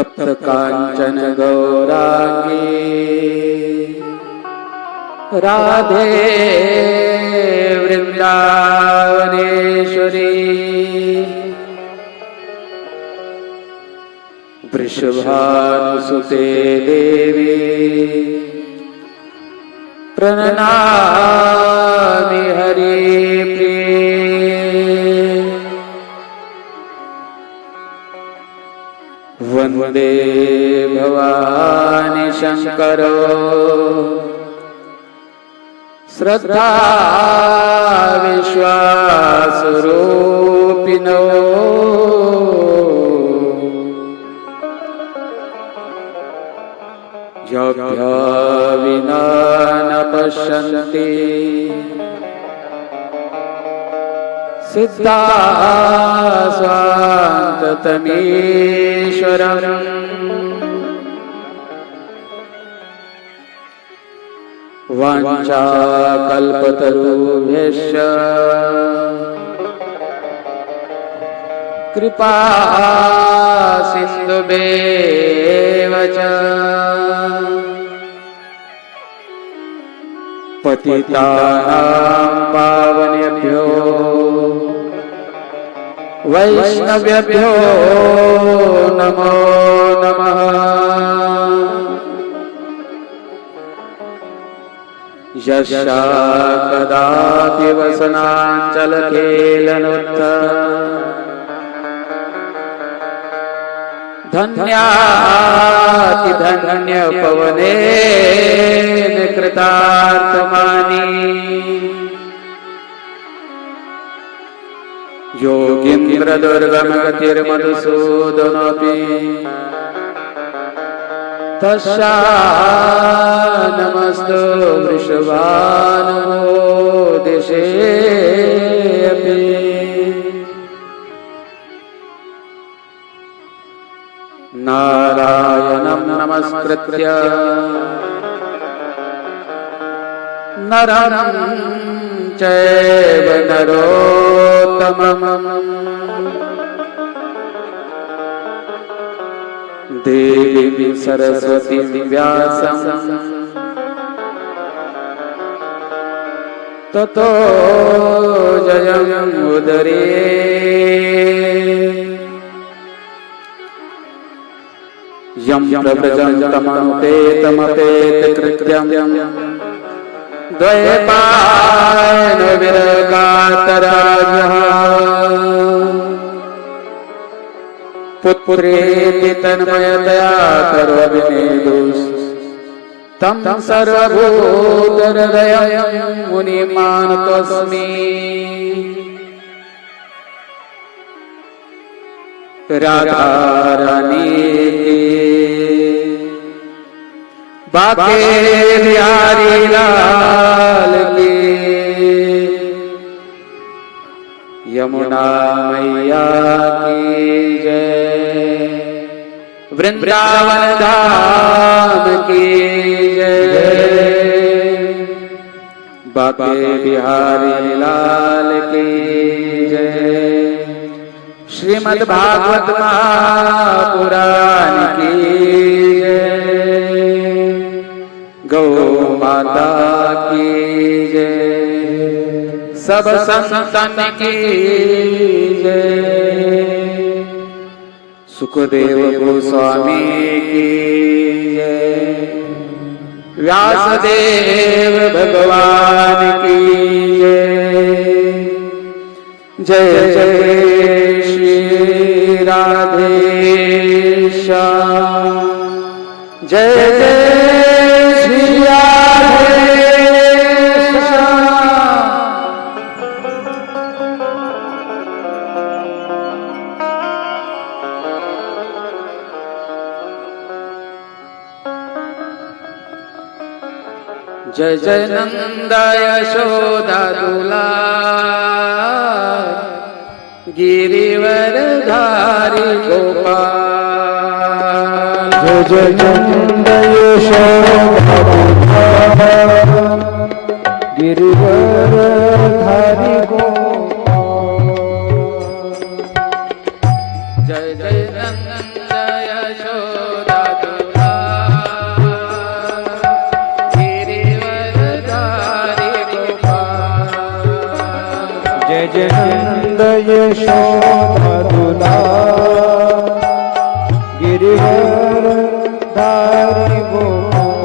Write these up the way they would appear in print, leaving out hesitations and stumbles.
तप्त कांचन गौरांगी राधे वृंदावनेश्वरी वृषभानुसुते देवी प्रणनामि हरिप्रिये वन्दे भवानी शंकरो श्रद्धा विश्वासरूपिणो यभ्य विना न पश्यन्ति सिद्धा स्वान्ततमीश्वरम् वाञ्छाकल्पतरुभ्यश्च कृपा सिन्धुभ्येव च पतितानां पावनेभ्यो वैष्णवेभ्यो नमो नमः। यस्या कदापि वसनाञ्चलखेलनुत्थ धन्यातिधन्यपवनेन कृतार्थमानि योगीन्द्रदुर्गमगतिर्मधुसूदनोऽपि तस्या नमस्तु वृषभानुमो दिशेऽपि। नारायणं नमस्कृत्य नरं चैव नरोत्तमम् देवीं सरस्वतीं व्यासं ततो जयमुदीरयेत्। यं प्रव्रजन्तमनुपेतमपेतकृत्यं द्वैपायनो विरगातराजः पुत्रेति तन्मयतया करोमिनेदुस् तं सर्वभूतहृदयं मुनिमानतोऽस्मि। राधारानी बाके बिहारी लाल की यमुना मैया की जय वृंदावन धाम की जय बाके बिहारी लाल की जय श्रीमद् भागवत महापुराण की जय गौ माता की जय सब संतन की जय सुखदेव गोस्वामी की जय व्यासदेव भगवान की जय जय जय श्री राधेश्याम जय जय श्री राधेश्याम जय जय नंद यशोदा दुलार गिरिवरधारी गोपाल जय जय नंद यशोदा गिरिवरधारी गोपाल जय जय नंद यशोदा जय नंद यशोदा तुला गिरिवर धारी गोपाळ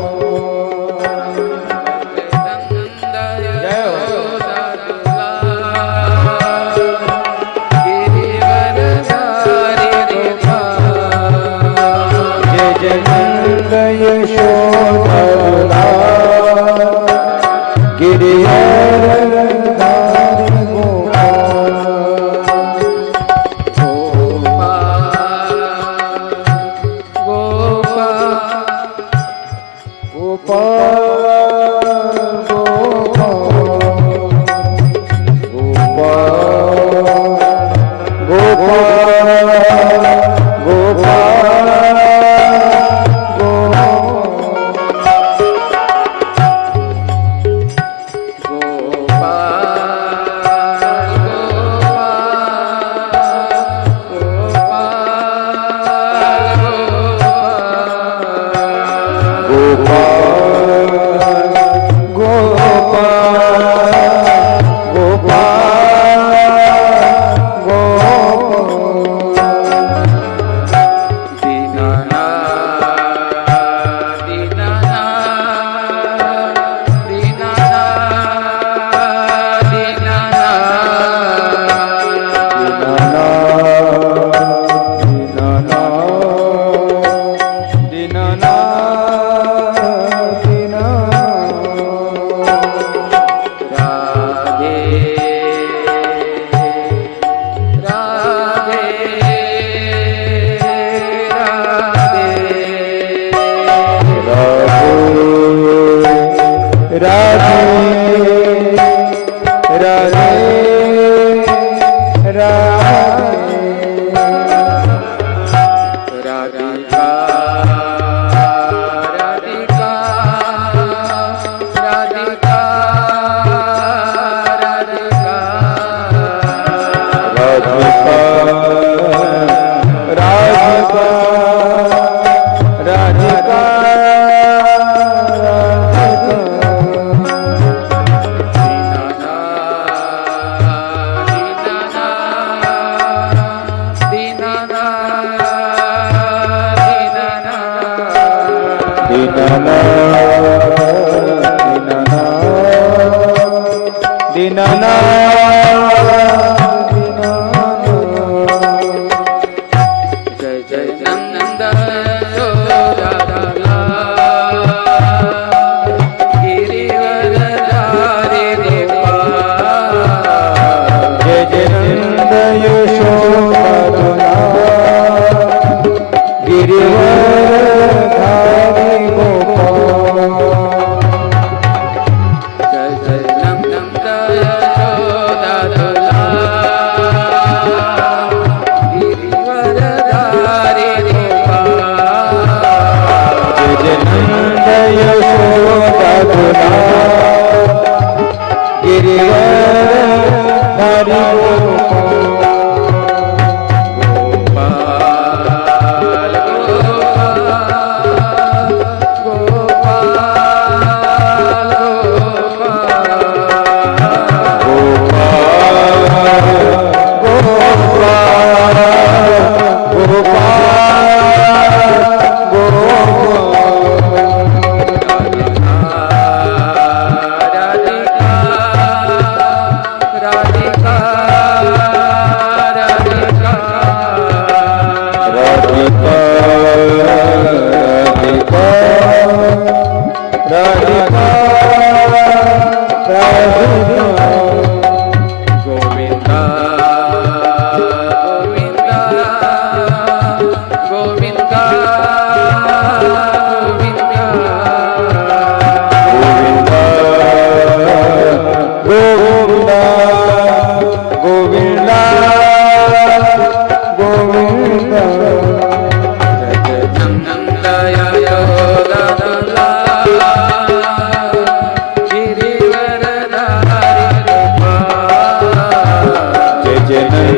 जय हो जय जय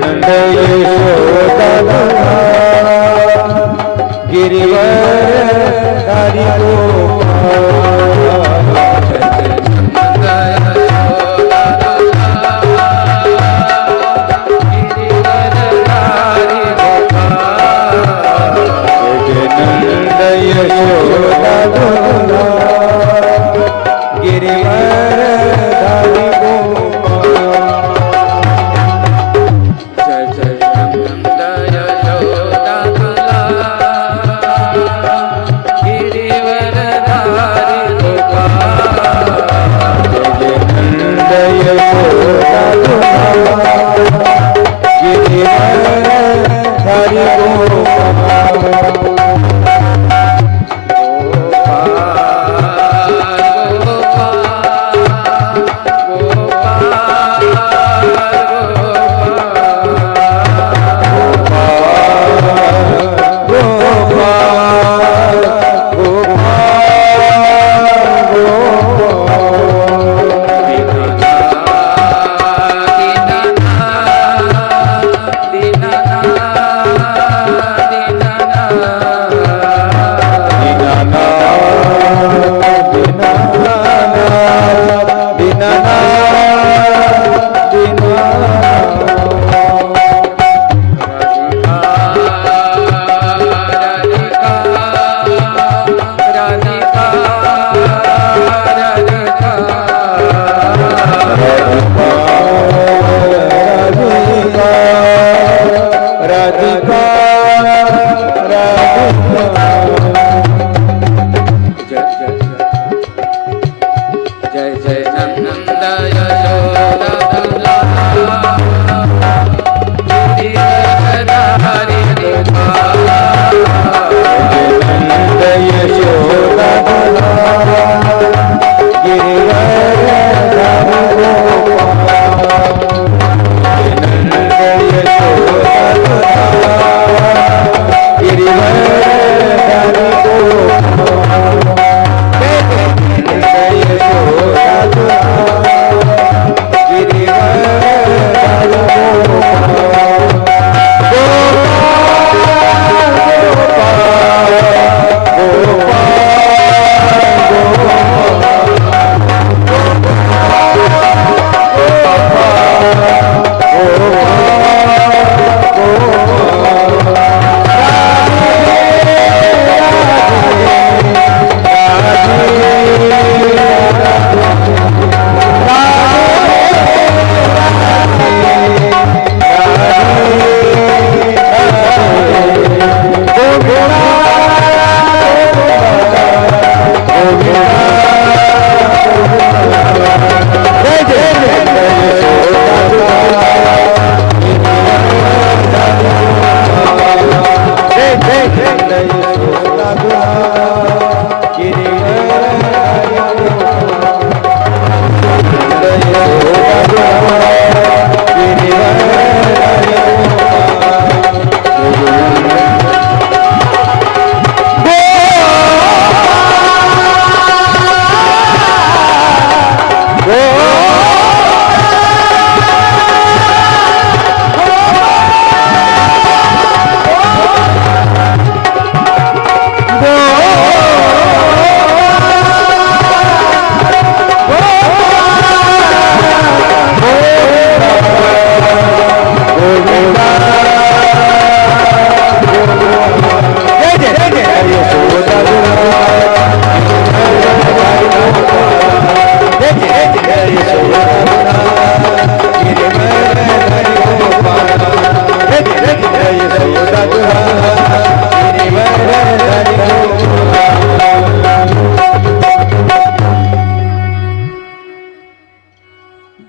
नंद यशोदा तुला गिरिवर धारी यशोदा तुला गिरिवर धारी गोपाळ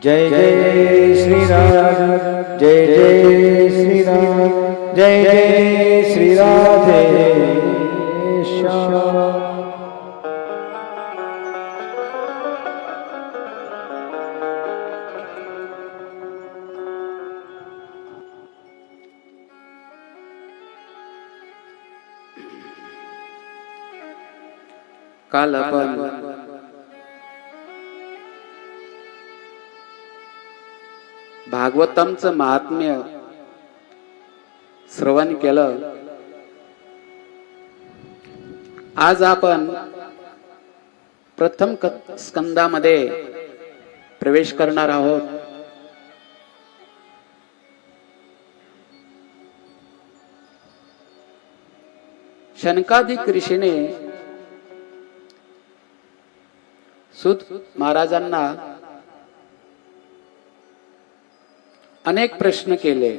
जय जय श्री राम जय जय श्री राम जय जय श्री राधे श्याम काल आपण भागवतमचं महात्म्य श्रवण केलं. आज आपण प्रथम स्कंदामध्ये प्रवेश करणार आहोत. शनकादिक ऋषीने सूत महाराजांना अनेक प्रश्न केले.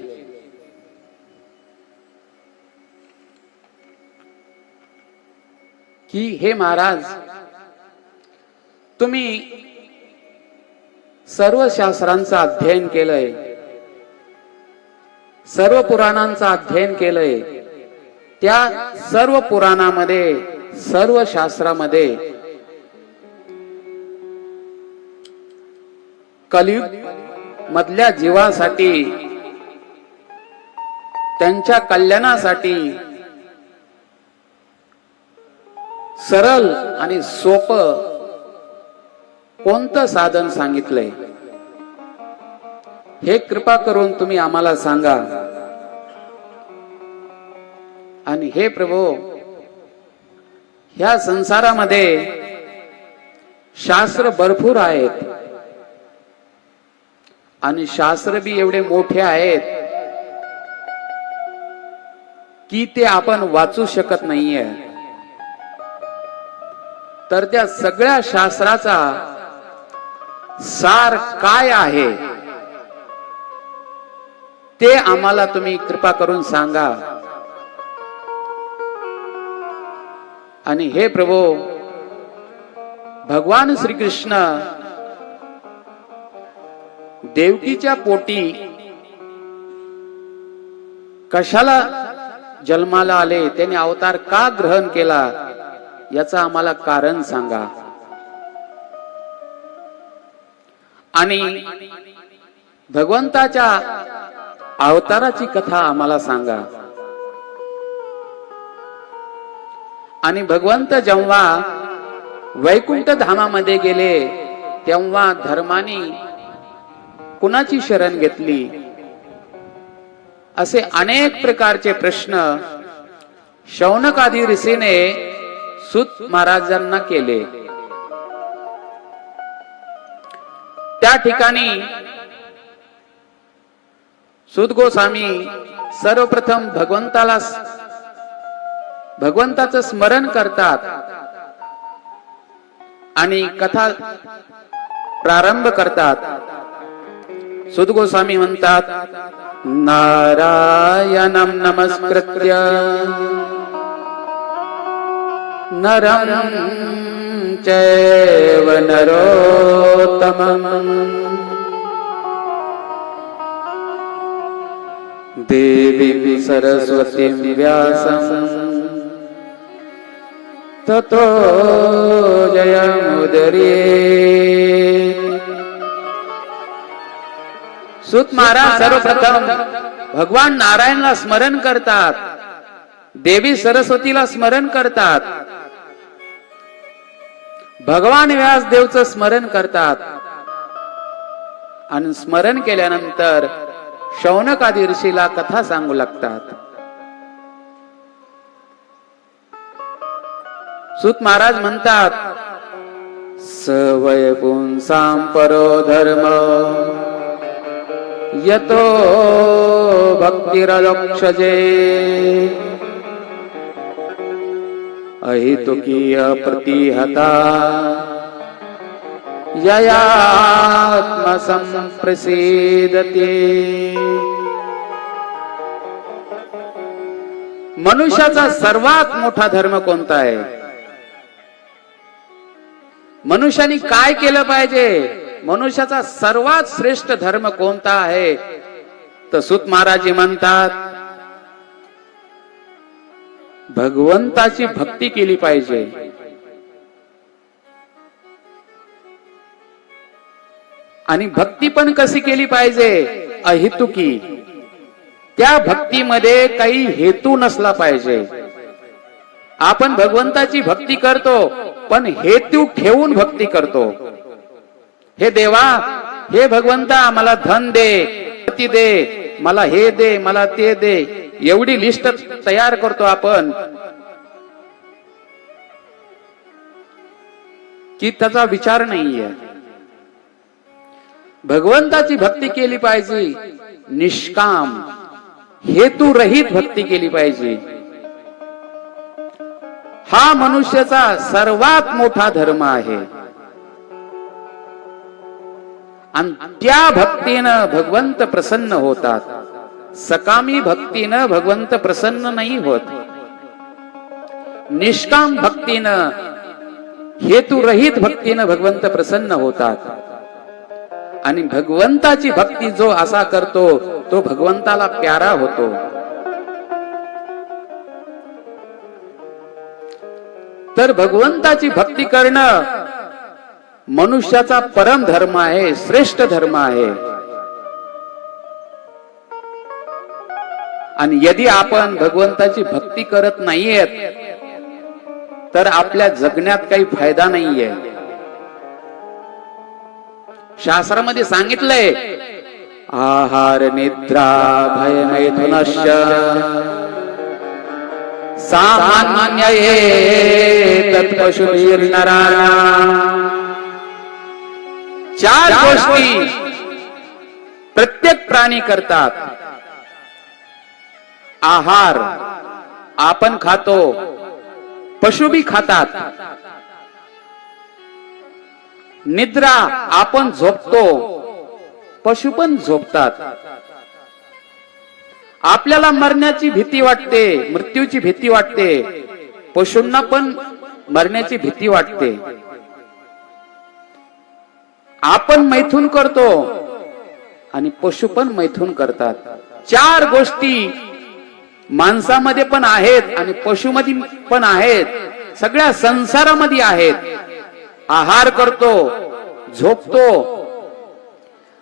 की हे महाराज, तुम्ही सर्व शास्त्रांचं अध्ययन केलंय, सर्व पुराणांचं अध्ययन केलंय, त्या सर्व पुराणामध्ये, सर्व शास्त्रामध्ये कलियुग मधल्या जीवासाठी, त्यांच्या कल्याणासाठी सरळ आणि सोपं कोणतं साधन सांगितलंय, हे कृपा करून तुम्ही आम्हाला सांगा. आणि हे प्रभू, ह्या संसारामध्ये शास्त्र भरपूर आहेत आणि शास्त्र बी एवढे मोठे आहेत की ते आपण वाचू शकत नाहीये. तर त्या सगळ्या शास्त्राचा सार काय आहे ते आम्हाला तुम्ही कृपा करून सांगा. आणि हे प्रभू, भगवान श्रीकृष्ण देवकीच्या पोटी कशाला जन्माला आले, त्यांनी अवतार का ग्रहण केला, याचं आम्हाला कारण सांगा. आणि भगवंताच्या अवताराची कथा आम्हाला सांगा. आणि भगवंत जेव्हा वैकुंठ धामामध्ये गेले तेव्हा धर्माने कुणाची शरण घेतली, असे अनेक प्रकारचे प्रश्न शौनकादी ऋषीने सूत महाराजांना केले. त्या ठिकाणी सूत गोस्वामी सर्वप्रथम भगवंताचं स्मरण करतात आणि कथा प्रारंभ करतात. सूत गोस्वामी म्हणतात, नारायणं नमस्कृत्य नरं चैव नरोत्तमं देवीं सरस्वतीं व्यासं ततो जयमुदीरये. सूत महाराज सर्वप्रथम भगवान नारायणला स्मरण करतात, देवी सरस्वतीला स्मरण करतात, भगवान व्यासदेवचं स्मरण करतात. आणि स्मरण केल्यानंतर शौनकादी ऋषीला कथा सांगू लागतात. सूत महाराज म्हणतात, सवय पुंसां परो धर्म यतो भक्तिरलोक्षजे अहेतुकी अप्रतिहता ययात्म संप्रसीदते. मनुष्याचा सर्वात मोठा धर्म कोणता आहे? मनुष्याने काय केलं पाहिजे? मनुष्याचा सर्वात श्रेष्ठ धर्म कोणता आहे? तर सूत महाराज म्हणतात, भगवंताची भक्ती केली पाहिजे. आणि भक्ती पण कशी केली पाहिजे? अहेतुकी. त्या भक्तीमध्ये काही हेतू नसला पाहिजे. आपण भगवंताची भक्ती करतो पण हेतू ठेवून भक्ती करतो. हे देवा, हे भगवंता, मला धन दे, पती दे, मला हे दे, मला ते दे, एवढी लिस्ट तयार करतो आपण की त्याचा विचार नाहीये. भगवंताची भक्ती केली पाहिजे, निष्काम हेतू रहित भक्ती केली पाहिजे. हा मनुष्याचा सर्वात मोठा धर्म आहे. आणि त्या भक्तीनं भगवंत प्रसन्न होतात. सकामी भक्तीनं भगवंत प्रसन्न नाही होत. निष्काम भक्तीनं, हेतुरहित भक्तीनं भगवंत प्रसन्न होतात. आणि भगवंताची भक्ती जो असा करतो तो भगवंताला प्यारा होतो. तर भगवंताची भक्ती करणं मनुष्याचा परम धर्म आहे, श्रेष्ठ धर्म आहे. आणि यदि आपण भगवंताची भक्ती करत नाहीयेत तर आपल्या जगण्यात काही फायदा नाहीये. शास्त्रामध्ये सांगितलंय आहार निद्रा भय मैथुनश्च सामान्य तत्पशुभिर्नराणाम्. 4 गोष्टी प्रत्येक प्राणी करतात. आहार आपण खातो, पशु भी खातात. निद्रा आपण झोपतो, पशु पण झोपतात. आपल्याला मरण्याची भीती वाटते, मृत्यूची भीती वाटते, पशूंना पण मरण्याची भीती वाटते. आपण मैथून करतो आणि पशु पण मैथून करतात. 4 गोष्टी माणसामध्ये पण आहेत आणि पशुमध्ये पण आहेत, सगळ्या संसारामध्ये आहेत. आहार करतो, झोपतो,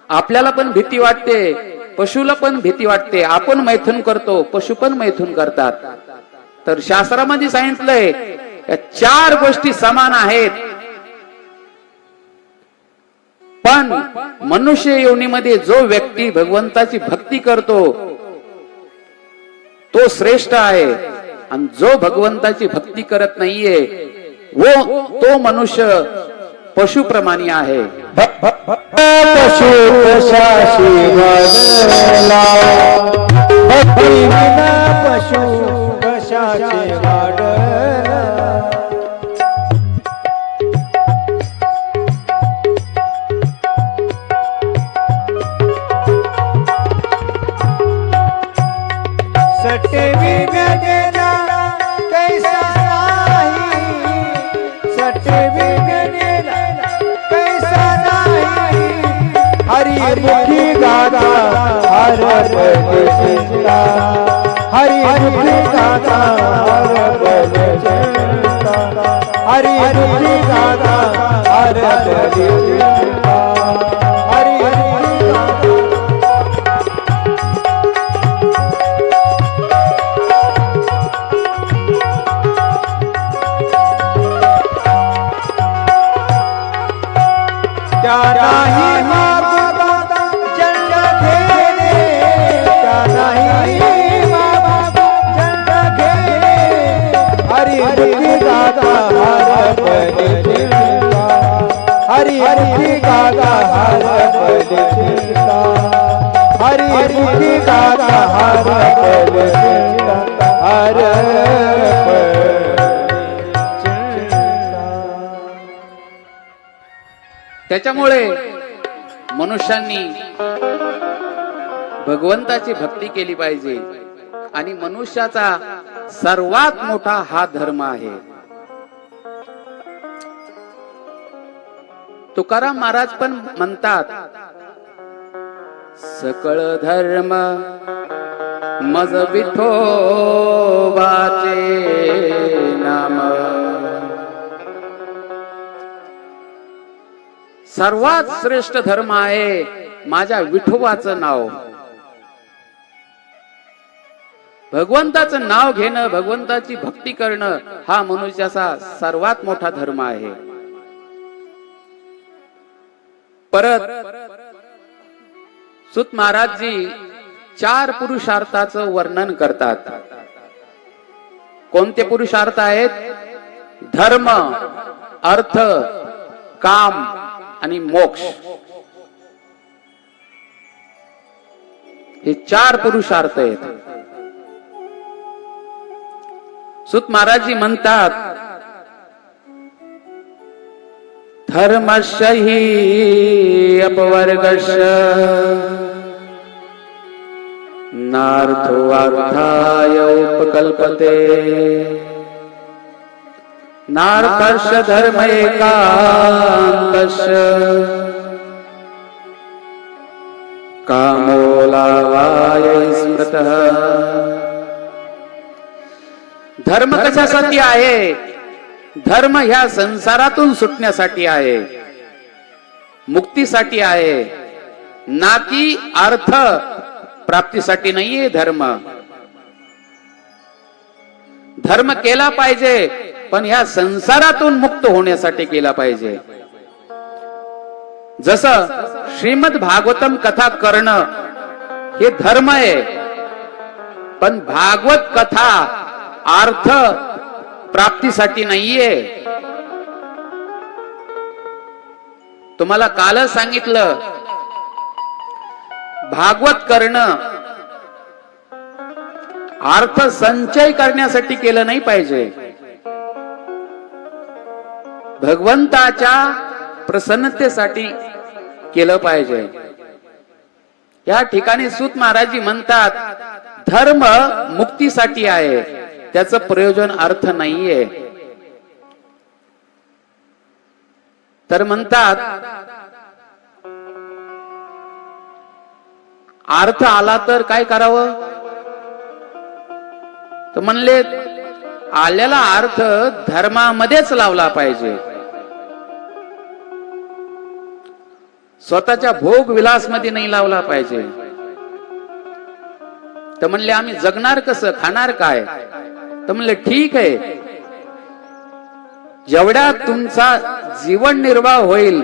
आपल्याला पण भीती वाटते, पशुला पण भीती वाटते. आपण मैथून करतो, पशु पण मैथून करतात. तर शास्त्रामध्ये सांगितलंय या 4 गोष्टी समान आहेत. पण मनुष्य योनीमध्ये जो व्यक्ती भगवंताची भक्ती करतो तो श्रेष्ठ आहे. आणि जो भगवंताची भक्ती करत नाहीये तो मनुष्य पशुप्रमाणे आहे. पशु कशाशी वाढला, भक्ती विना पशु कशाशी वाढला. सटे विगडेला कैसा नाही, सटे विगडेला कैसा नाही. हरिमुखी गाता हर पद चिंता, हरिमुखी गाता हर पद चिंता, हरिमुखी गाता हर पद चिंता, हरिमुखी गाता. त्या नाही मागोबा जन्म घेणे, त्या नाही मागोबा जन्म घेणे. हरिमुखी गाता हर पद चिंता, हरिमुखी गाता हर पद चिंता, हरिमुखी गाता हर पद चिंता, हर पद चिंता. त्याच्यामुळे मनुष्यांनी भगवंताची भक्ती केली पाहिजे. आणि मनुष्याचा सर्वात मोठा हा धर्म आहे. तुकाराम महाराज पण म्हणतात सकळ धर्म मज विठोबाचे नाम. सर्वात श्रेष्ठ धर्म आहे माझ्या विठोबाचं नाव. भगवंताचं नाव घेणं, भगवंताची भक्ती करणं हा मनुष्याचा सर्वात मोठा धर्म आहे. परत सुत महाराजजी 4 पुरुषार्थाचं वर्णन करतात. कोणते पुरुषार्थ आहेत? धर्म, अर्थ, काम आणि मोक्ष. हे 4 पुरुषार्थ आहेत. सुत महाराजजी म्हणतात धर्मस्य हि अपवर्गस्य नार्थो अर्थाय उपकल्पते, नार्थस्य धर्म एकान्तस्य कामोलावाय स्मृतः. धर्म कशासाठी आहे? धर्म ह्या संसारातून सुटण्यासाठी आहे, मुक्तीसाठी आहे, ना की अर्थ प्राप्तीसाठी नाहीये. धर्म केला पाहिजे, पण ह्या संसारातून मुक्त होण्यासाठी केला पाहिजे. जसं श्रीमद भागवतम कथा करणं हे धर्म आहे, पण भागवत कथा अर्थ प्राप्तीसाठी नाहीये. तुम्हाला कालच सांगितलं, भागवत करणं अर्थ संचय करण्यासाठी केलं नाही पाहिजे, भगवंताच्या प्रसन्नतेसाठी केलं पाहिजे. या ठिकाणी सूत महाराजी म्हणतात, धर्म मुक्तीसाठी आहे, त्याचं प्रयोजन अर्थ नाहीये. तर म्हणतात, अर्थ आला तर काय करावं? तर म्हणले, आलेला अर्थ धर्मामध्येच लावला पाहिजे. स्वतःच्या भोग विलास मध्ये नाही लावला पाहिजे. तर म्हणले, आम्ही जगणार कसं, खाणार काय? तर म्हणले, ठीक आहे, जेवढ्या तुमचा जीवन निर्वाह होईल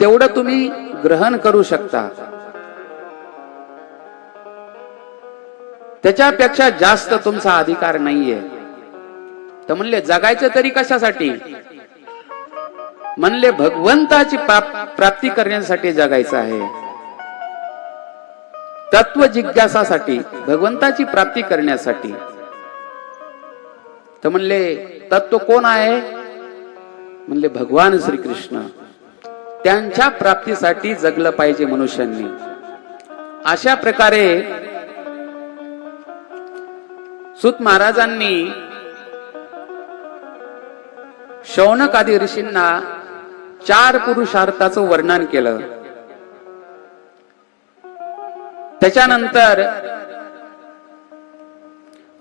तेवढं तुम्ही ग्रहण करू शकता, त्याच्यापेक्षा जास्त तुमचा अधिकार नाहीये. तर म्हणले, जगायचं तरी कशासाठी? म्हणले, भगवंताची प्राप्ती करण्यासाठी जगायचं आहे, तत्व जिज्ञासासाठी, भगवंताची प्राप्ती करण्यासाठी. तर म्हणले, तत्व कोण आहे? म्हणले, भगवान श्रीकृष्ण. त्यांच्या प्राप्तीसाठी जगलं पाहिजे मनुष्यांनी. अशा प्रकारे सूत महाराजांनी शौनक आदी ऋषींना 4 पुरुषार्थाचं वर्णन केलं. त्याच्यानंतर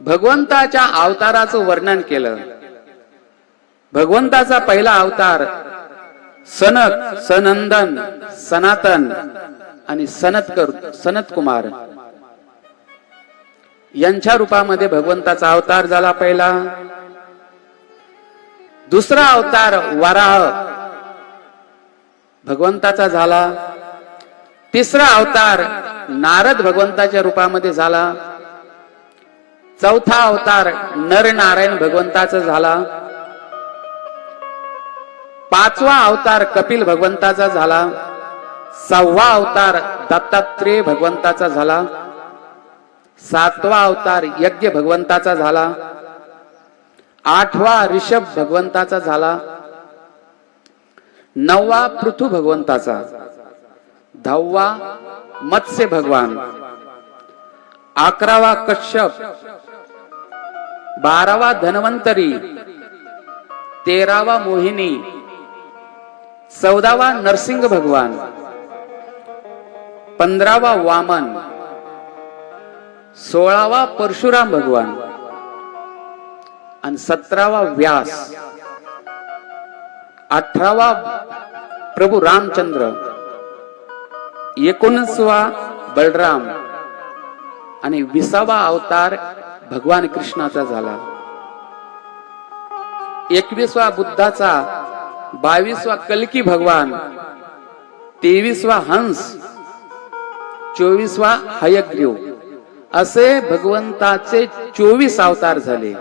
भगवंताच्या अवताराचं वर्णन केलं. भगवंताचा पहिला अवतार सनक, सनंदन, सनातन आणि सनत कुमार यांच्या रूपामध्ये भगवंताचा अवतार झाला पहिला. दुसरा अवतार वराह भगवंताचा झाला. तिसरा अवतार नारद भगवंताच्या रूपामध्ये झाला. चौथा अवतार नरनारायण भगवंताचा झाला. 5वा अवतार कपिल भगवंताचा झाला. 6वा अवतार दत्तात्रेय भगवंताचा झाला. 7वा अवतार यज्ञ भगवंताचा झाला. 8वा ऋषभ भगवंताचा झाला. 9वा पृथु भगवंताचा. 10वा मत्स्य भगवान. 11वा कश्यप. 12वा धन्वंतरी. 13वा मोहिनी. 14वा नरसिंह भगवान. 15वा वामन. 16वा परशुराम भगवान आणि 17वा व्यास. 18वा प्रभू रामचंद्र. 19वा बलराम आणि 20वा अवतार भगवान कृष्णाचा झाला. 21वा बुद्धाचा. 22वा कल्की भगवान. 23वा हंस. 24वा हयग्रीव. असे भगवंताचे 24 अवतार झाले.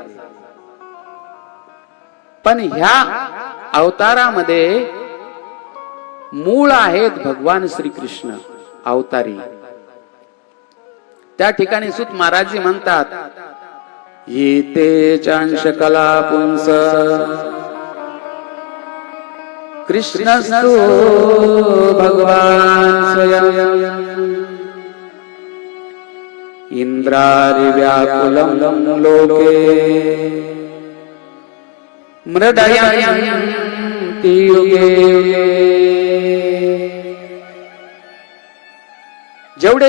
पण ह्या अवतारामध्ये मूळ आहेत भगवान श्रीकृष्ण अवतारी. त्या ठिकाणी सूत महाराजी म्हणतात, येते चांश कला पुंस कृष्णस्तु भगवान स्वयं इंद्रारि व्याकुलं लोके मृदयन्ति युगे युगे. जेवढे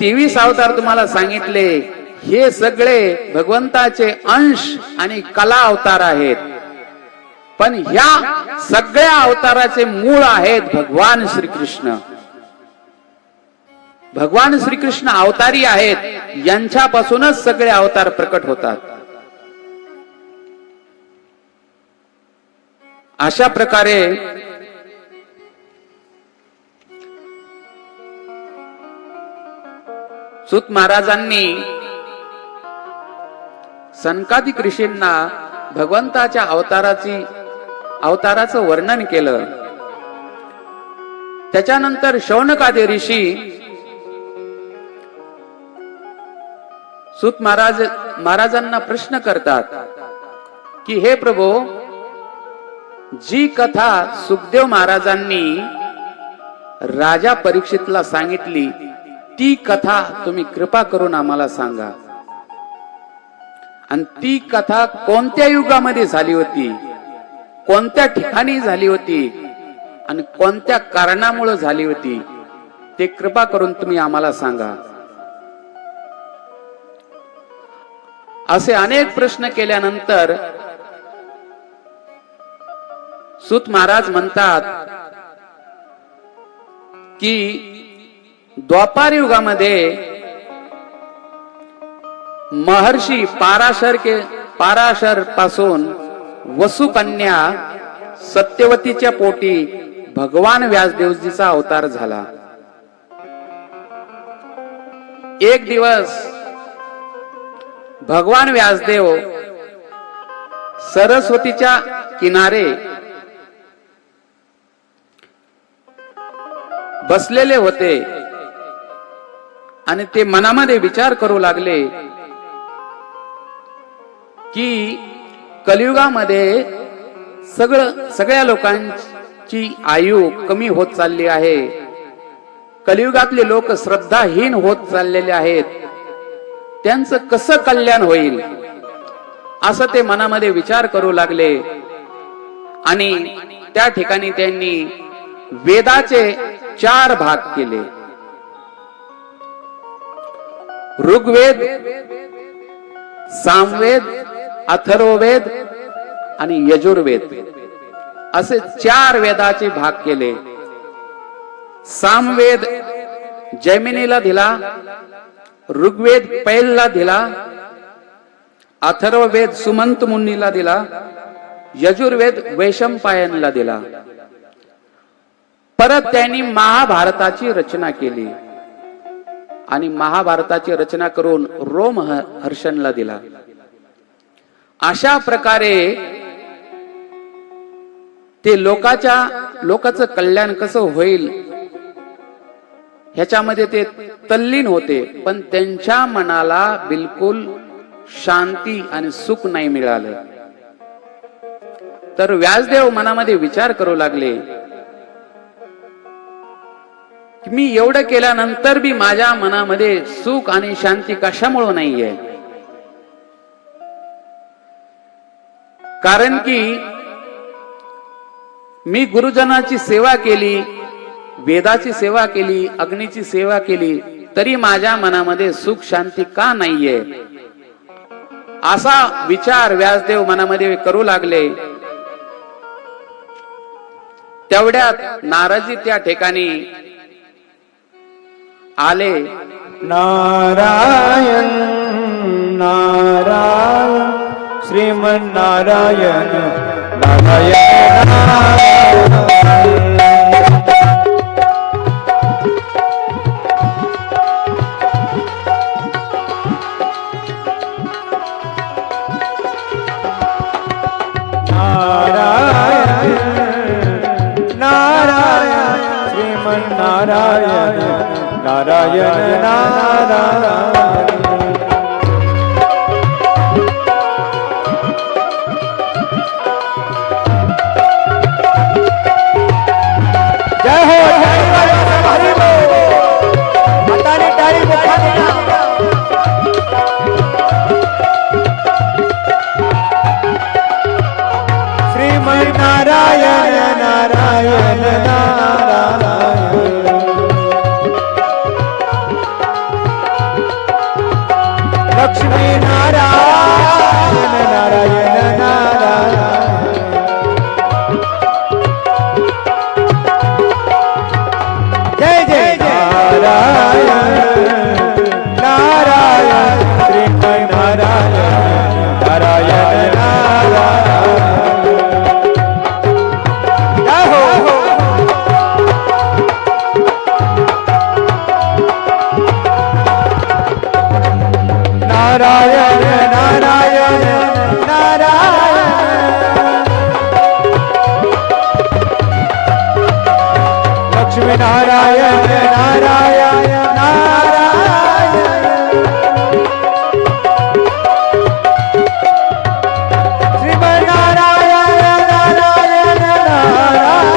23 अवतार तुम्हाला सांगितले हे सगळे भगवंताचे अंश आणि कला अवतार आहेत, पण ह्या सगळ्या अवताराचे मूळ आहेत भगवान श्रीकृष्ण. भगवान श्रीकृष्ण अवतारी आहेत, यांच्यापासूनच सगळे अवतार प्रकट होतात. अशा प्रकारे सूत महाराजांनी सनकादिक ऋषींना भगवंताच्या अवताराचं वर्णन केलं. त्याच्यानंतर शौनकादी ऋषी सूत महाराजांना प्रश्न करतात की हे प्रभो, जी कथा सुखदेव महाराजांनी राजा परीक्षितला सांगितली ती कथा तुम्ही कृपा करून आम्हाला सांगा. आणि ती कथा कोणत्या युगामध्ये झाली होती, कोणत्या ठिकाणी झाली होती आणि कोणत्या कारणामुळे झाली होती, ते कृपा करून तुम्ही आम्हाला सांगा. असे अनेक प्रश्न केल्यानंतर सूत महाराज म्हणतात की द्वापार युगामध्ये महर्षी पाराशर पासून वसुकन्या सत्यवतीच्या पोटी भगवान व्यासदेवजीचा अवतार झाला. एक दिवस भगवान व्यासदेव सरस्वतीच्या किनारे बसलेले होते आणि ते मनामध्ये विचार करू लागले की कलियुगामध्ये सगळ्या लोकांची आयु कमी होत चालली आहे. कलियुगातले लोक श्रद्धाहीन होत चाललेले आहेत. त्यांचं कसं कल्याण होईल असं ते मनामध्ये विचार करू लागले. आणि त्या ठिकाणी त्यांनी वेदाचे 4 भाग केले. ऋग्वेद, सामवेद, अथर्ववेद आणि यजुर्वेद असे 4 वेदाचे भाग केले. सामवेद जैमिनीला दिला, ऋग्वेद पैलला दिला, अथर्ववेद सुमंत मुनीला दिला, यजुर्वेद वैशंपायनला दिला. परत त्यांनी महाभारताची रचना केली आणि महाभारताची रचना करून रोमहर्षणला दिला. अशा प्रकारे ते लोकांचं कल्याण कसं होईल ह्याच्यामध्ये ते तल्लीन होते, पण त्यांच्या मनाला बिलकुल शांती आणि सुख नाही मिळालं. तर व्यासदेव मनामध्ये विचार करू लागले की मी एवढं केल्यानंतर बी माझ्या मनामध्ये सुख आणि शांती कशामुळे नाहीये. कारण की मी गुरुजनाची सेवा केली, वेदाची सेवा केली, अग्नीची सेवा केली, तरी माझ्या मनामध्ये सुख शांती का नाहीये असा विचार व्यासदेव मनामध्ये करू लागले. तेवढ्यात नारदजी त्या ठिकाणी आले. नारायण नारायण श्रीमन्नारायण नारायण नारायण. नारायण नारायण. जय हो हरि बोल. हाताने टाळी बजावली ना. श्रीमन्नारायण नारायण नारायण. लक्ष्मी नारायण नारायण नारायण जय जय नारायण नारायण श्री नारायण नारायण नारायण जय हो नारायण नारायण नारायण लक्ष्मी नारायण नारायण नारायण श्रीमन्नारायण नारायण नारायण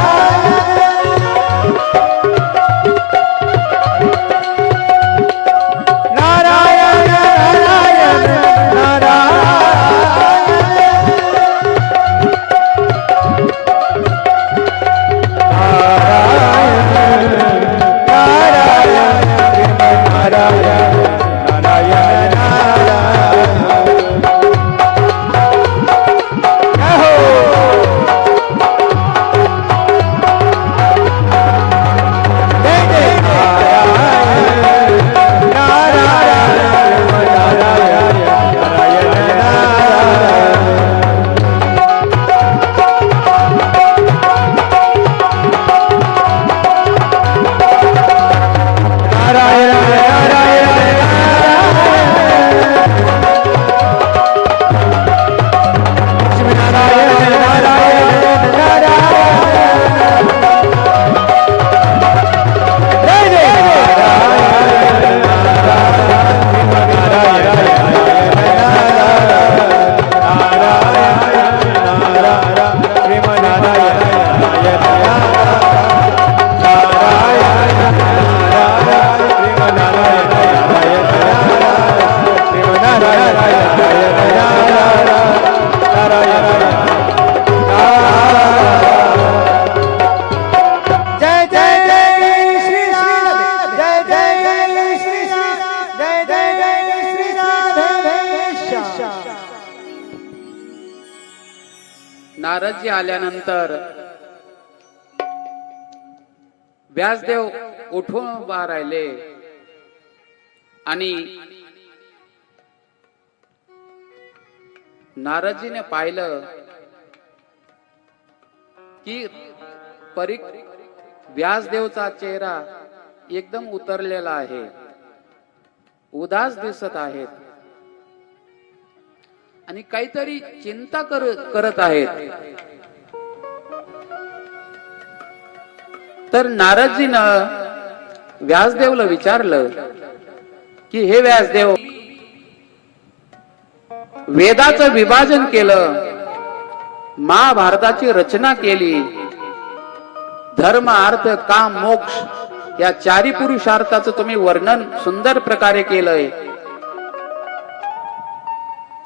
नारायण नारदजी आल्यानंतर व्यासदेव उठून उभा राहिले आणि नारदजीने पाहिलं की व्यासदेवचा चेहरा एकदम उतरलेला आहे, उदास दिसत आहेत आणि काहीतरी चिंता करत आहेत. तर नारदजीनं व्यासदेवला विचारलं की हे व्यासदेव, वेदाचं विभाजन केलं, महाभारताची रचना केली, धर्म अर्थ काम मोक्ष या चारी पुरुषार्थाचं तुम्ही वर्णन सुंदर प्रकारे केलंय,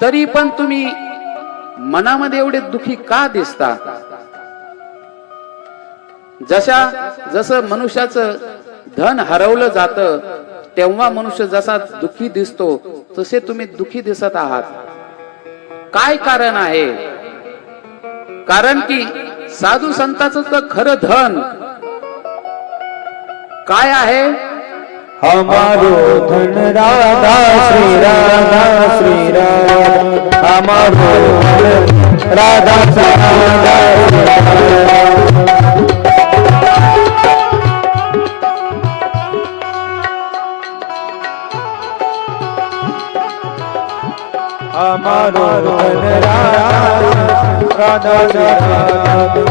तरी पण तुम्ही मनामध्ये एवढे दुखी का दिसता? जसं मनुष्याचं धन हरवलं जातं तेव्हा मनुष्य जसा दुखी दिसतो तसे तुम्ही दुखी दिसत आहात. काय कारण आहे? कारण की साधू संतांचं तर खरं धन काय आहे? हमारो धन राधा श्री राधा श्री राधा, हमारो धन राधा श्री राधा श्री राधा. हमारो धन राधा श्री राधा,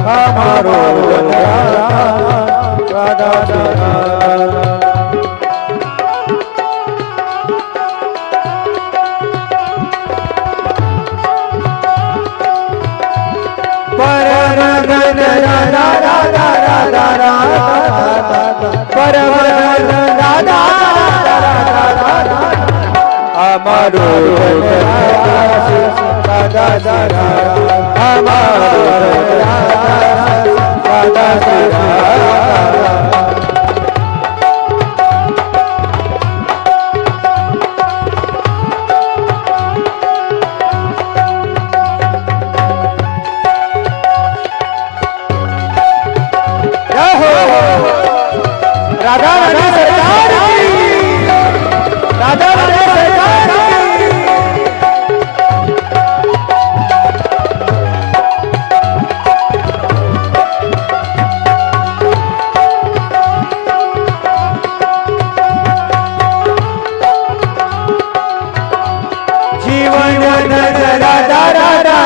हमारो धन राधा श्री राधा. परमधन राधा राधा राधा राधा, परमधन राधा राधा राधा, हमारो राधा राधा राधा, हमारो राधा राधा राधा.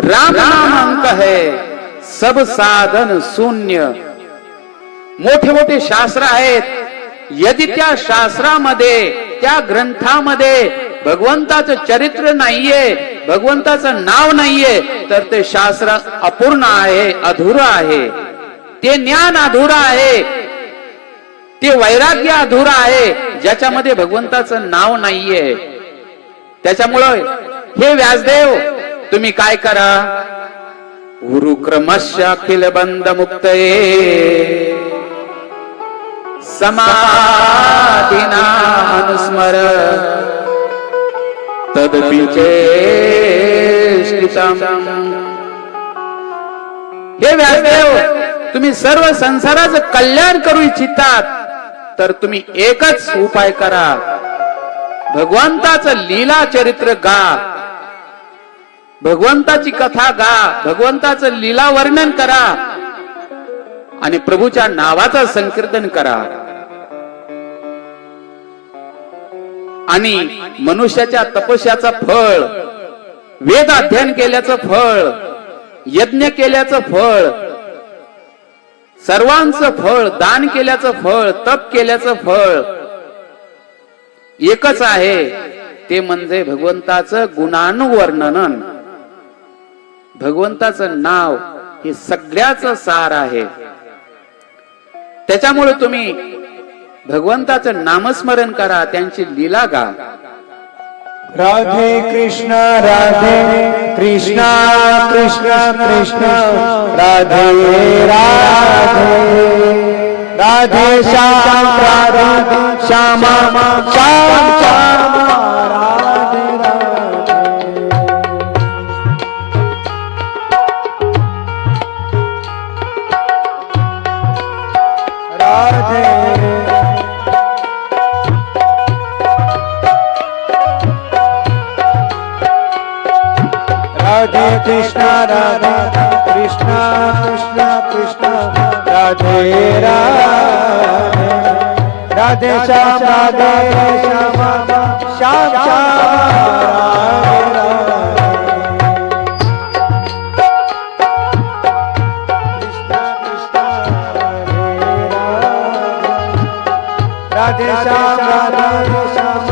राम नाम अंक है, सब साधन शून्य. मोठे मोठे शास्त्र आहेत, यदि त्या शास्त्रामध्ये, त्या ग्रंथामध्ये भगवंताचं चरित्र नाहीये, भगवंताचं नाव नाहीये, तर ते शास्त्र अपूर्ण आहे, अधुरं आहे. ते ज्ञान अधुरं आहे, ते वैराग्य अधुरं आहे, ज्याच्यामध्ये भगवंताचं नाव नाहीये. त्याच्यामुळं हे व्यासदेव, तुम्ही काय करा, गुरु क्रमश अखिल बंध मुक्तये समाधिना अनुस्मर तदपिचे स्थितम्. हे व्यासदेव, तुम्ही सर्व संसाराचं कल्याण करू इच्छितात, तर तुम्ही एकच उपाय करा, भगवंताचं लीला चरित्र गा, भगवंताची कथा गा, भगवंताचं लीला वर्णन करा आणि प्रभूच्या नावाचं संकीर्तन करा. आणि मनुष्याच्या तपस्याचं फळ, वेद अध्ययन केल्याचं फळ, यज्ञ केल्याचं फळ, सर्वांचं फळ, दान केल्याचं फळ, तप केल्याचं फळ एकच आहे, ते म्हणजे भगवंताचं गुणानुवर्णन. भगवंताचं नाव हे सगळ्याच सार आहे. त्याच्यामुळे तुम्ही भगवंताचं नामस्मरण करा, त्यांची लीला गा. राधे कृष्ण कृष्ण कृष्ण राधे राधे राधे श्याम श्याम श्याम श्याम राधे राधे कृष्ण कृष्ण कृष्ण राधे राधे राधे श्याम श्याम श्याम राधे श्याम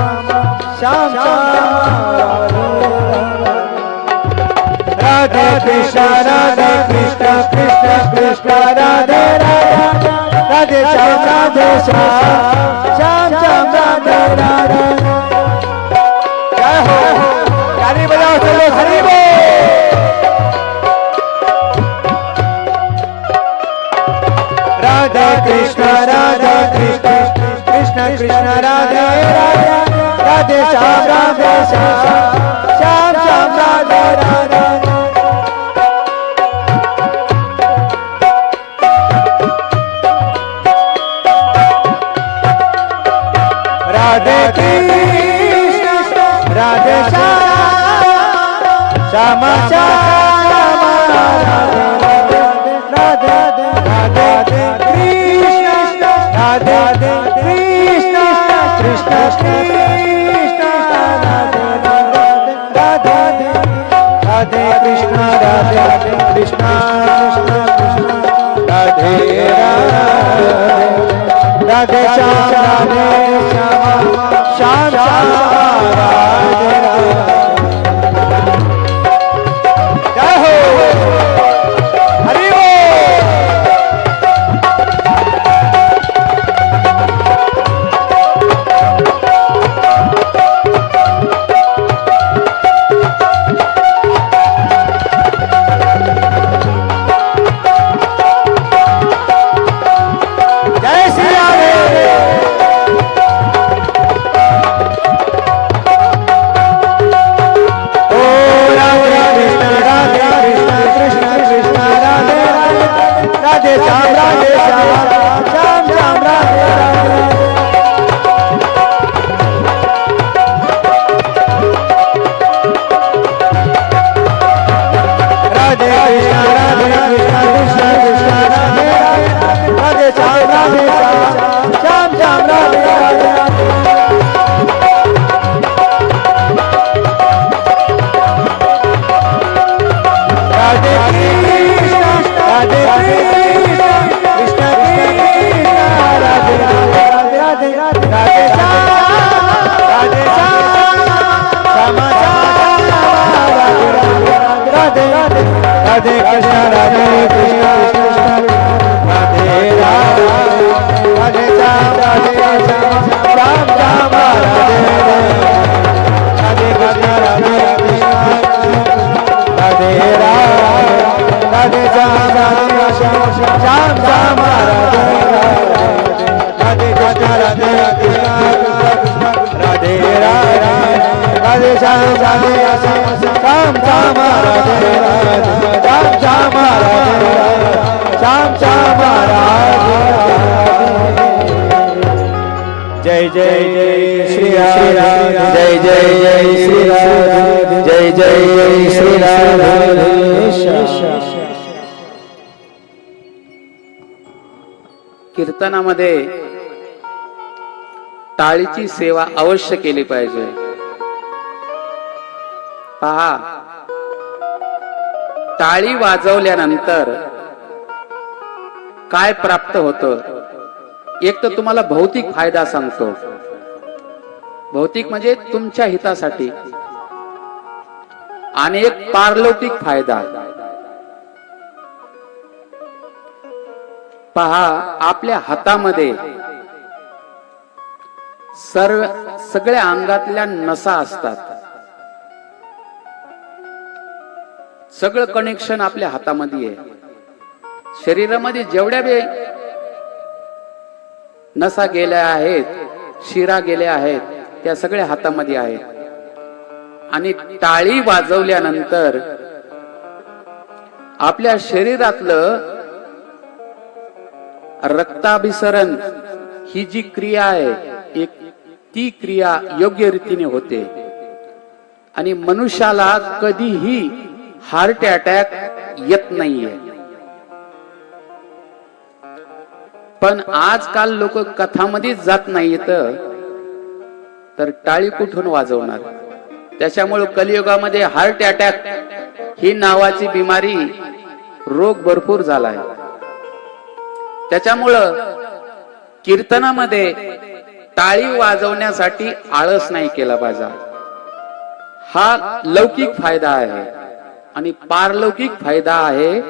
श्याम राधे कृष्ण कृष्ण कृष्ण राधे राधे श्याम श्याम राधे राधे. जय हो, ताली बजाओ चलो, हरि बोल. राधे कृष्ण कृष्ण कृष्ण राधे राधे श्याम श्याम राधे राधे. राधे कृष्ण राधे श्याम श्याम राधे राधे राधे कृष्ण राधे कृष्ण कृष्ण कृष्ण राधे राधे राधे कृष्ण कृष्ण राधे राधे श्याम श्याम राधे जय हो, हरि बोल. श्याम राधे श्याम श्याम राधे श्याम श्याम राधे श्याम श्याम राधे जय जय जय श्री राधे जय जय जय श्री राधे जय जय जय श्री राधे कीर्तनामध्ये टाळीची सेवा अवश्य केली पाहिजे. पहा, टाळी वाजवल्यानंतर काय प्राप्त होतं. एक तर तुम्हाला भौतिक फायदा सांगतो. भौतिक म्हणजे तुमच्या हितासाठी. आणि एक पारलौकिक फायदा. पहा, आपल्या हातामध्ये सगळ्या अंगातल्या नसा असतात. सगळं कनेक्शन आपल्या हातामध्ये आहे. शरीरामध्ये जेवढ्या बी नसा गेल्या आहेत, शिरा गेल्या आहेत, त्या सगळ्या हातामध्ये आहेत. आणि टाळी वाजवल्यानंतर आपल्या शरीरातलं रक्ताभिसरण ही जी क्रिया आहे, एक ती क्रिया योग्य रीतीने होते. आणि मनुष्याला कधीही हार्ट अटॅक येत नाहीये. पण आजकाल लोक कथामध्येच जात नाहीत, तर टाळी कुठून वाजवणार. त्याच्यामुळे कलियुगामध्ये हार्ट अटॅक ही नावाची बिमारी, रोग भरपूर झालाय. त्याच्यामुळं कीर्तनामध्ये टाळी वाजवण्यासाठी आळस नाही केला पाहिजे. हा लौकिक फायदा आहे. आणि पारलौकिक फायदा आहे.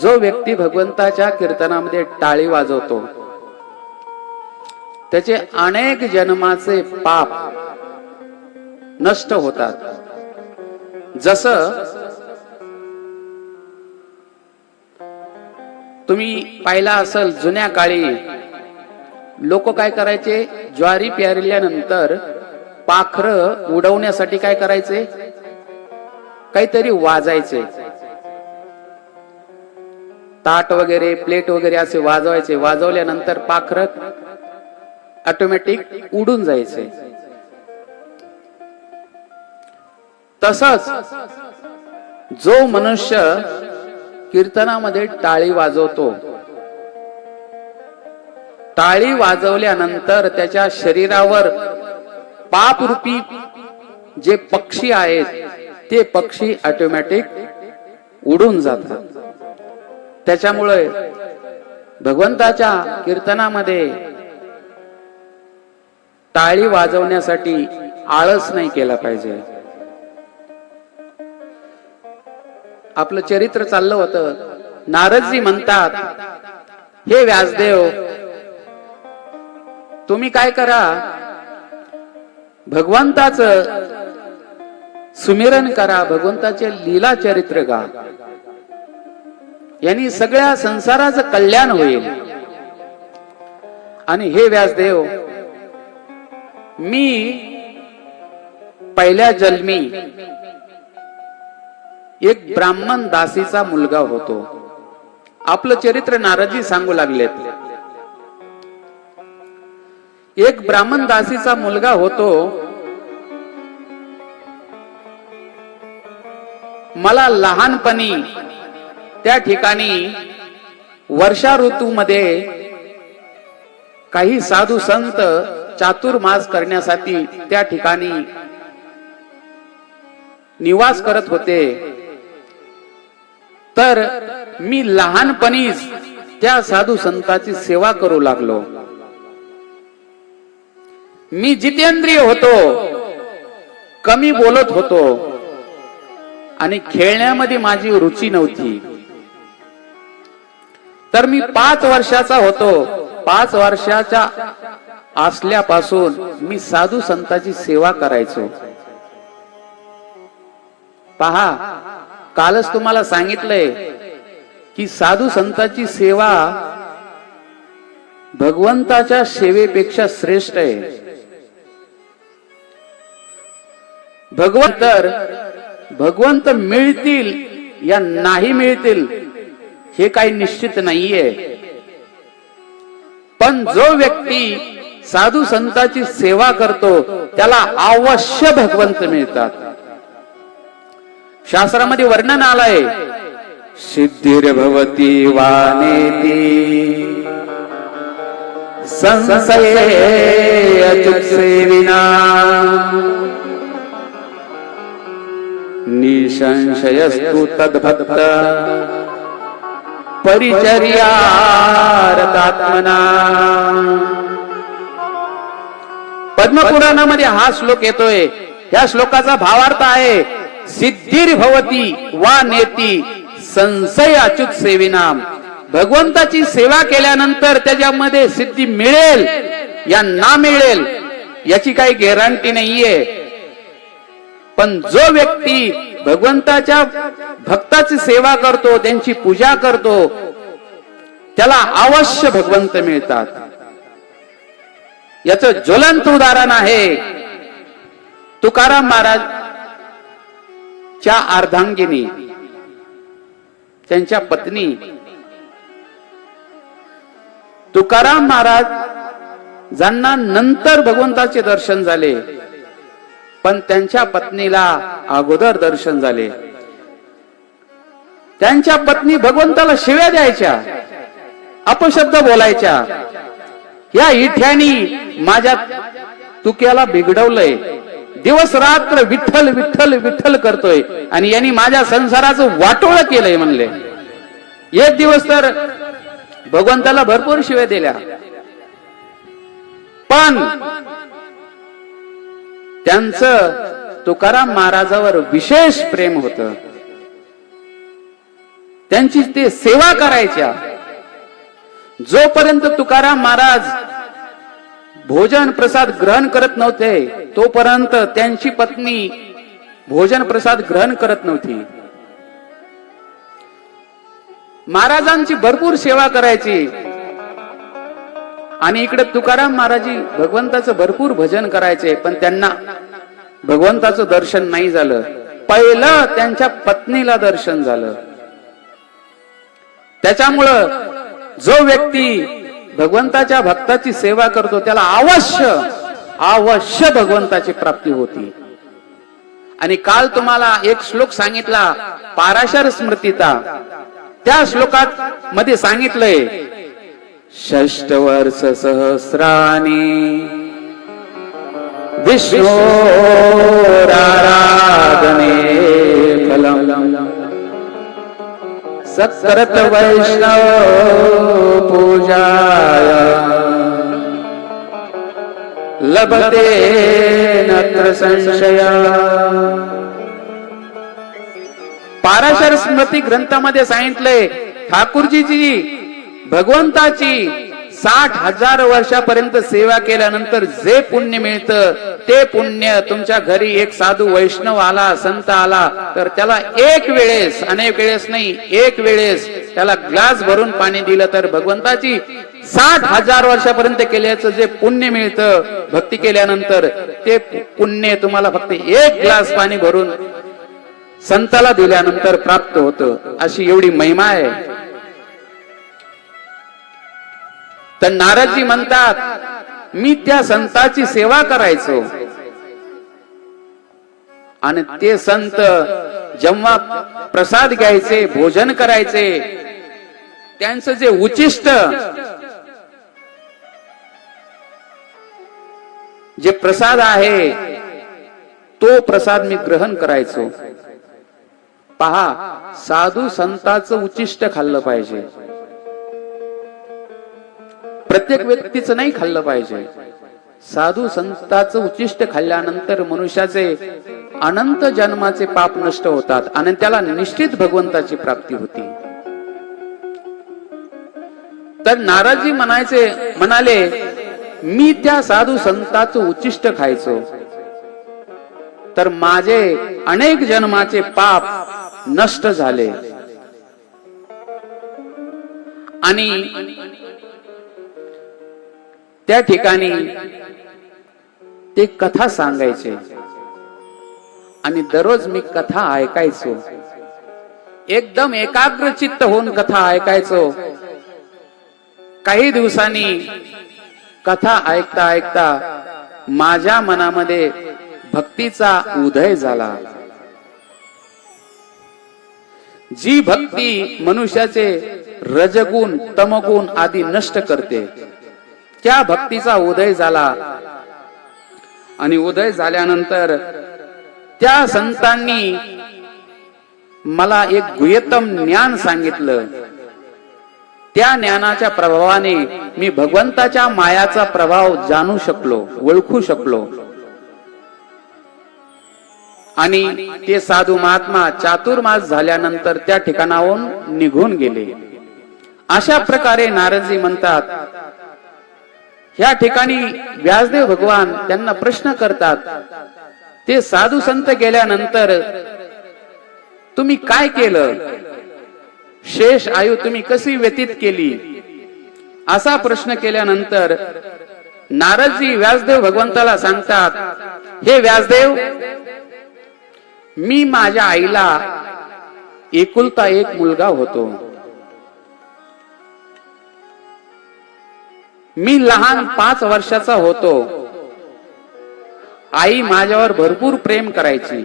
जो व्यक्ती भगवंताच्या कीर्तनामध्ये टाळी वाजवतो, त्याचे अनेक जन्माचे पाप नष्ट होतात. जसं तुम्ही पाहिला असेल, जुन्या काळी लोक काय करायचे, ज्वारी पेरल्यानंतर पाखरं उडवण्यासाठी काय करायचे, काहीतरी वाजायचे. ताट वगैरे, प्लेट वगैरे असे वाजवायचे. वाजवल्यानंतर पाखरं ऑटोमॅटिक उडून जायचे. तसंच जो मनुष्य कीर्तनामध्ये टाळी वाजवतो, टाळी वाजवल्यानंतर त्याच्या शरीरावर पापरूपी जे पक्षी आहेत, ते पक्षी ऑटोमॅटिक उडून जातात. त्याच्यामुळे भगवंताच्या कीर्तनामध्ये टाळी वाजवण्यासाठी आळस नाही केला पाहिजे. आपलं चरित्र चाललं होतं. नारदजी म्हणतात, हे व्यासदेव, तुम्ही काय करा, भगवंताचं सुमिरन करा, भगवंताचे लीला चरित्र गा, यांनी सगळ्या संसाराचं कल्याण होईल. आणि हे व्यासदेव, मी पहिल्या जन्मी एक ब्राह्मण दासीचा मुलगा होतो. आपलं चरित्र नारदजी सांगू लागलेत. एक ब्राह्मण दासीचा मुलगा होतो. मला लहानपणी त्या ठिकाणी वर्षा ऋतूमध्ये काही साधू संत चातुर्मास करण्यासाठी त्या ठिकाणी निवास करत होते. तर मी लहानपणीच त्या साधू संतांची सेवा करू लागलो. मी जितेंद्रिय होतो, कमी बोलत होतो आणि खेळण्यामध्ये माझी रुची नव्हती. तर मी 5 वर्षाचा होतो. 5 वर्षाचा असल्यापासून मी साधू संतांची सेवा करायचो. पहा, कालच तुम्हाला सांगितलंय की साधू संतांची सेवा भगवंताच्या सेवेपेक्षा श्रेष्ठ आहे. भगवंत मिळतील या नाही मिळतील हे काही निश्चित नाहीये. पण जो व्यक्ती साधू संतांची सेवा करतो त्याला अवश्य भगवंत मिळतात. शास्त्रामध्ये वर्णन आलंय, सिद्धिर्भवती वा नेति संशये अच्युत सेविना निसंशयस्तु तद्भक्त परिचर्यारतात्मना. पद्मपुराणामध्ये हा श्लोक येतोय. ह्या श्लोकाचा भावार्थ आहे, सिद्धिर्भवती वा नेति संशय अच्युत सेविनाम. भगवंताची सेवा केल्यानंतर त्याच्यामध्ये सिद्धी मिळेल या ना मिळेल याची काही गॅरंटी नाहीये. पण जो व्यक्ती भगवंताच्या भक्ताची सेवा करतो, त्यांची पूजा करतो, त्याला अवश्य भगवंत मिळतात. याचं ज्वलंत उदाहरण आहे तुकाराम महाराज च्या अर्धांगिनी, त्यांच्या पत्नी. तुकाराम महाराज ज्यांना नंतर भगवंताचे दर्शन झाले, पण त्यांच्या पत्नीला अगोदर दर्शन झाले. त्यांच्या पत्नी भगवंताला शिव्या द्यायच्या, अपशब्द बोलायच्या, या इठ्यानी माझ्या तुक्याला बिघडवलंय, दिवस रात्र विठ्ठल विठ्ठल विठ्ठल करतोय आणि यांनी माझ्या संसाराचं वाटोळ केलंय म्हणले. एक दिवस तर भगवंताला भरपूर शिव्या दिल्या, पण त्यांचं तुकाराम महाराजावर विशेष प्रेम होतं. त्यांची ते सेवा करायच्या. जोपर्यंत तुकाराम महाराज भोजन प्रसाद ग्रहण करत नव्हते तोपर्यंत त्यांची पत्नी भोजन प्रसाद ग्रहण करत नव्हती. महाराजांची भरपूर सेवा करायची आणि इकडे तुकाराम महाराजी भगवंताचं भरपूर भजन करायचे, पण त्यांना भगवंताचं दर्शन नाही झालं. पहिलं त्यांच्या पत्नीला दर्शन झालं. त्याच्यामुळं जो व्यक्ती भगवंताच्या भक्ताची सेवा करतो त्याला अवश्य भगवंताची प्राप्ती होती. आणि काल तुम्हाला एक श्लोक सांगितला पाराशर स्मृतीचा. त्या श्लोकात मध्ये सांगितलंय, षष्ठ वर्ष सहस्राणी विष्णोराराधने फलम सत्करत वैष्णव पूजाय लभते नत्र संशय. पाराशर स्मृती ग्रंथामध्ये सांगितलंय, ठाकूरजीची भगवंताची 60,000 वर्षापर्यंत सेवा केल्यानंतर जे पुण्य मिळतं ते पुण्य तुमच्या घरी एक साधू वैष्णव आला, संत आला तर त्याला एक वेळेस, अनेक वेळेस नाही, एक वेळेस त्याला ग्लास भरून पाणी दिलं तर भगवंताची 60,000 वर्षापर्यंत केल्याचं जे पुण्य मिळतं भक्ती केल्यानंतर ते पुण्य तुम्हाला फक्त एक ग्लास पाणी भरून संताला दिल्यानंतर प्राप्त होतं. अशी एवढी महिमा आहे. तर नारदजी म्हणतात, मी त्या संताची सेवा करायचो आणि ते संत जेव्हा प्रसाद घ्यायचे, भोजन करायचे, त्यांचं जे उचिष्ट जे प्रसाद आहे तो प्रसाद मी ग्रहण करायचो. पहा, साधू संतांचं उचिष्ट खाल्लं पाहिजे, प्रत्येक व्यक्तीचं नाही खाल्लं पाहिजे. साधू संतांचं उचिष्ट खाल्ल्यानंतर मनुष्याचे अनंत जन्माचे पाप नष्ट होतात आणि त्याला निश्चित भगवंताची प्राप्ती होती. तर नारदजी म्हणाले, मी त्या साधू संतांचं उचिष्ट खायचो तर माझे अनेक जन्माचे पाप नष्ट झाले. आणि त्या ठिकाणी ते कथा सांगायचे आणि दररोज मी कथा ऐकायचो. एकदम एकाग्र चित्त होऊन कथा ऐकायचो. काही दिवसांनी कथा ऐकता ऐकता माझ्या मनामध्ये भक्तीचा उदय झाला. जी भक्ती मनुष्याचे रजगुण तमगुण आदी नष्ट करते, त्या भक्तीचा उदय झाला. आणि उदय झाल्यानंतर त्या संतांनी मला एक गुह्यतम ज्ञान सांगितलं. त्या ज्ञानाच्या प्रभावाने मी भगवंताच्या मायाचा प्रभाव जाणू शकलो, ओळखू शकलो. आणि ते साधू महात्मा चातुर्मास झाल्यानंतर त्या ठिकाणाहून निघून गेले. अशा प्रकारे नारदजी म्हणतात, ह्या ठिकाणी व्यासदेव भगवान त्यांना प्रश्न करतात, ते साधू संत गेल्यानंतर तुम्ही काय केलं, शेष आयु तुम्ही कशी व्यतीत केली, असा प्रश्न केल्यानंतर नारदजी व्यासदेव भगवंताला सांगतात, हे व्यासदेव, मी माझ्या आईला एकुलता एक मुलगा होतो. मी लहान 5 वर्षाचा होतो. आई माझ्यावर भरपूर प्रेम करायची.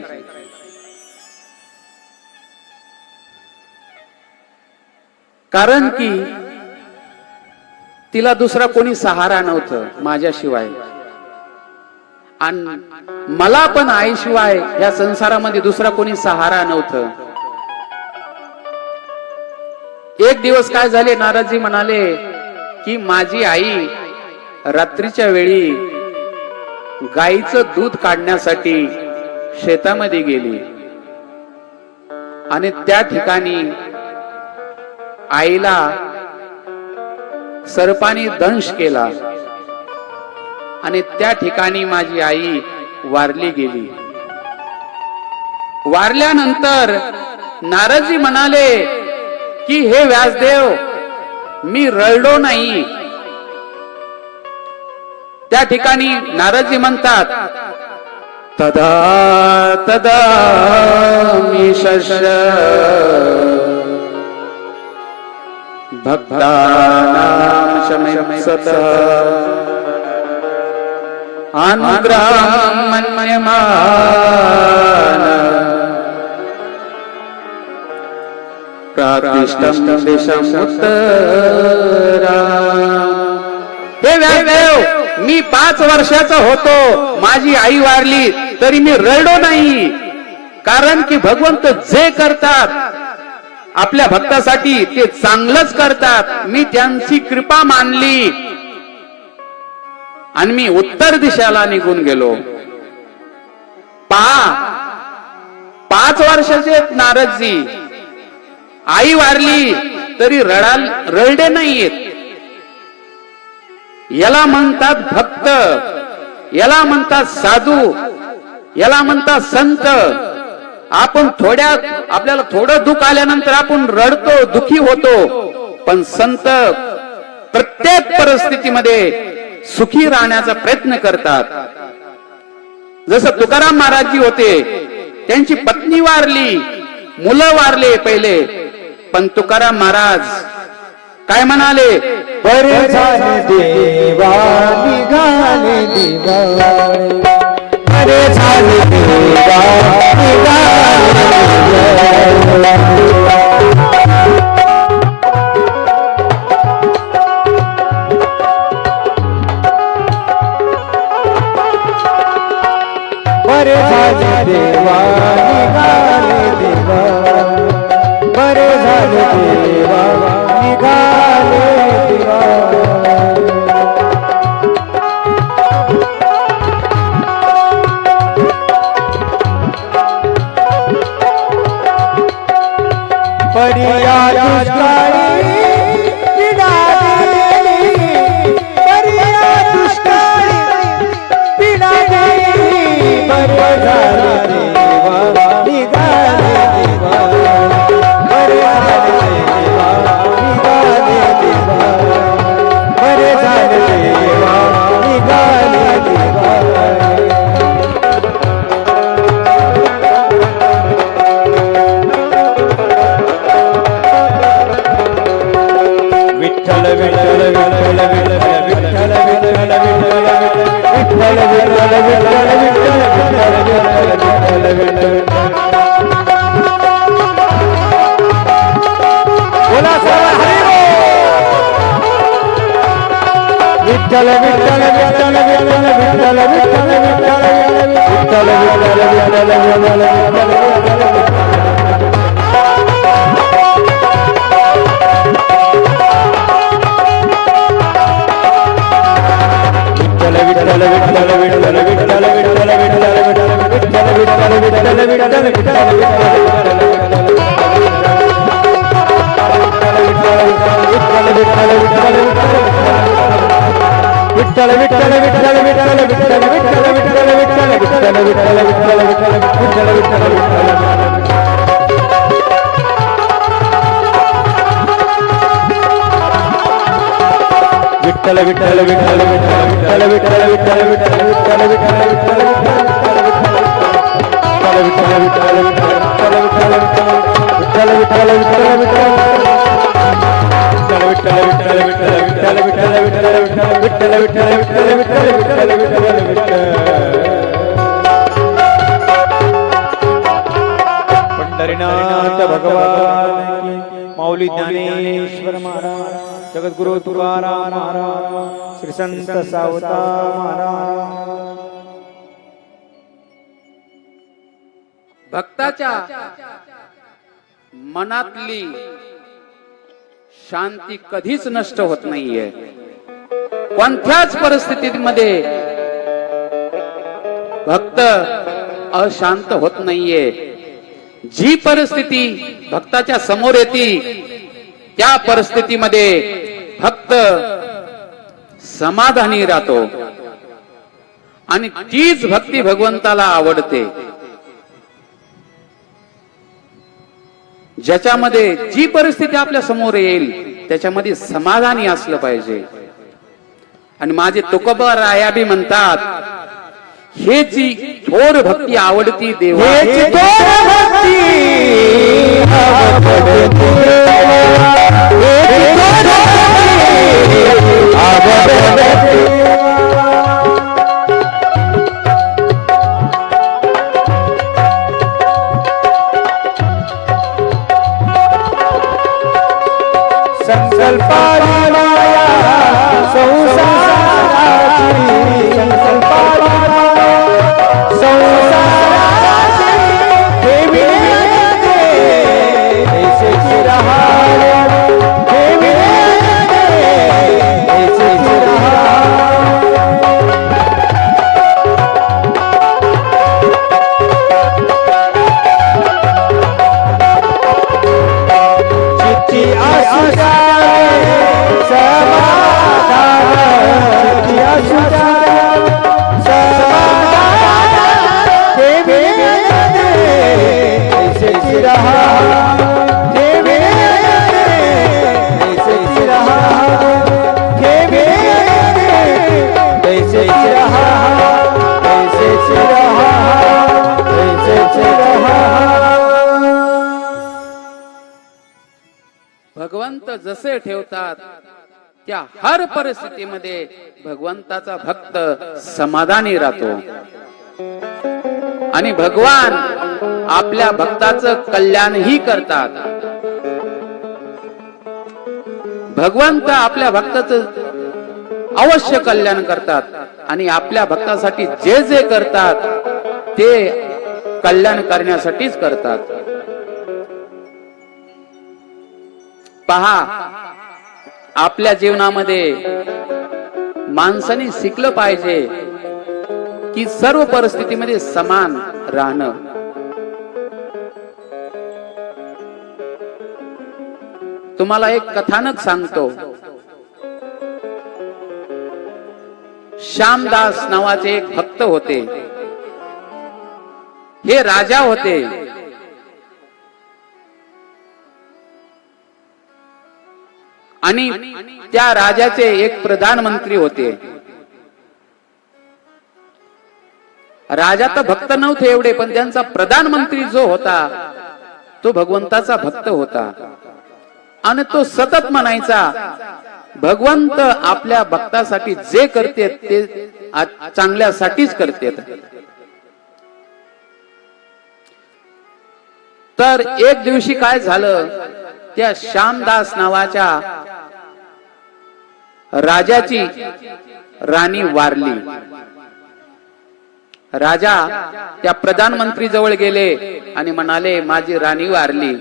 कारण की तिला दुसरा कोणी सहारा नव्हतं माझ्याशिवाय. आणि मला पण आईशिवाय या संसारामध्ये दुसरा कोणी सहारा नव्हतं. एक दिवस काय झाले, नारदजी म्हणाले की माझी आई रात्रीच्या वेळी गाईचं दूध काढण्यासाठी शेतामध्ये गेली. आणि त्या ठिकाणी आईला सर्पाने दंश केला. आणि त्या ठिकाणी माझी आई वारली गेली. वारल्यानंतर नारदजी म्हणाले की हे व्यासदेव, मी रडलो नाही. त्या ठिकाणी नारदजी म्हणतात, तदा तदा मी शश्य भक्तानां शमिप्सत अनुग्रहं मन्यमान प्रातिष्ठं दिशं उत्तरा. हे व्यासदेव, मी 5 वर्षाचा होतो, माझी आई वारली, तरी मी रडलो नाही. कारण की भगवंत जे करतात आपल्या भक्तासाठी ते चांगलंच करतात. मी त्यांची कृपा मानली आणि मी उत्तर दिशेला निघून गेलो. 5 वर्षाचे नारदजी, आई वारली तरी रडले नाहीत. याला म्हणतात भक्त, याला म्हणतात साधू, याला म्हणतात संत. आपण आपल्याला थोडं दुःख आल्यानंतर आपण रडतो, दुखी होतो. पण संत प्रत्येक परिस्थितीमध्ये सुखी राहण्याचा प्रयत्न करतात. जसं तुकाराम महाराजजी होते, त्यांची पत्नी वारली, मुलं वारले पहिले, पण तुकाराम महाराज काय म्हणाले, बरे झाले देवा निघाले दिवाळे, बरे झाले देवा निघाले दिवाळे. बरे झाले देवा निघाले दिवाळे, बरे झाले देवा निघाले दिवाळे. परिया दुष्काळी पिडालेली, परिया दुष्काळी पिडालेली, बरे झाले देवा निघाले दिवाळे, बरे झाले देवा निघाले दिवाळे, बरे झाले देवा निघाले दिवाळे. बोला सर्व हरी बोल. विठ्ठल विठ्ठल विठ्ठल विठ्ठल विठ्ठल विठ्ठल विठ्ठल पंढरीनाथ भगवान की, माऊली ज्ञानेश्वर महाराज, जगद्गुरु तुकाराम महाराज, श्री संत सावता महाराज. भक्ताच्या मनातली शांती कधीच नष्ट होत नाहीये. कोणत्याच परिस्थितीमध्ये भक्त अशांत होत नाहीये. जी परिस्थिती भक्ताच्या समोर येते त्या परिस्थितीमध्ये भक्त समाधानी राहतो आणि तीच भक्ती भगवंताला आवडते. ज्याच्यामध्ये जी परिस्थिती आपल्या समोर येईल त्याच्यामध्ये समाधानी असलं पाहिजे. आणि माझे तुकोबा राया बी म्हणतात, हे जी थोर भक्ती आवडती देवा, संकल्पारी माया संसाराची, संकल्पारी माया संसाराची, हे विनयते ऐसेची रहावे, हे विनयते ऐसेची रहावे. चित्ती आशा भगवंत जसे ठेवतात त्या हर परिस्थितीमध्ये भगवंताचा भक्त समाधानी राहतो. आणि भगवान आपल्या भक्ताचं कल्याणही करतात. भगवंत आपल्या भक्ताचं अवश्य कल्याण करतात आणि आपल्या भक्तासाठी जे जे करतात ते कल्याण करण्यासाठीच करतात. पहा, आपल्या जीवनामध्ये माणसाने शिकलं पाहिजे की सर्व परिस्थितीमध्ये समान राहणं. तुम्हाला एक कथानक सांगतो. श्यामदास नावाचे एक भक्त होते. हे राजा होते. आणि त्या राजाचे एक प्रधानमंत्री होते. राजा तर भक्त नव्हते एवढे, पण त्यांचा प्रधानमंत्री जो होता तो भगवंताचा भक्त होता. आणि तो सतत म्हणायचा, भगवंत आपल्या भक्तासाठी जे करते ते चांगल्यासाठीच करते. तर एक दिवशी काय झालं, त्या श्यामदास नावाच्या राजाची राणी वारली. राजा त्या प्रधानमंत्री जवळ गेले आणि म्हणाले माझी राणी वारली.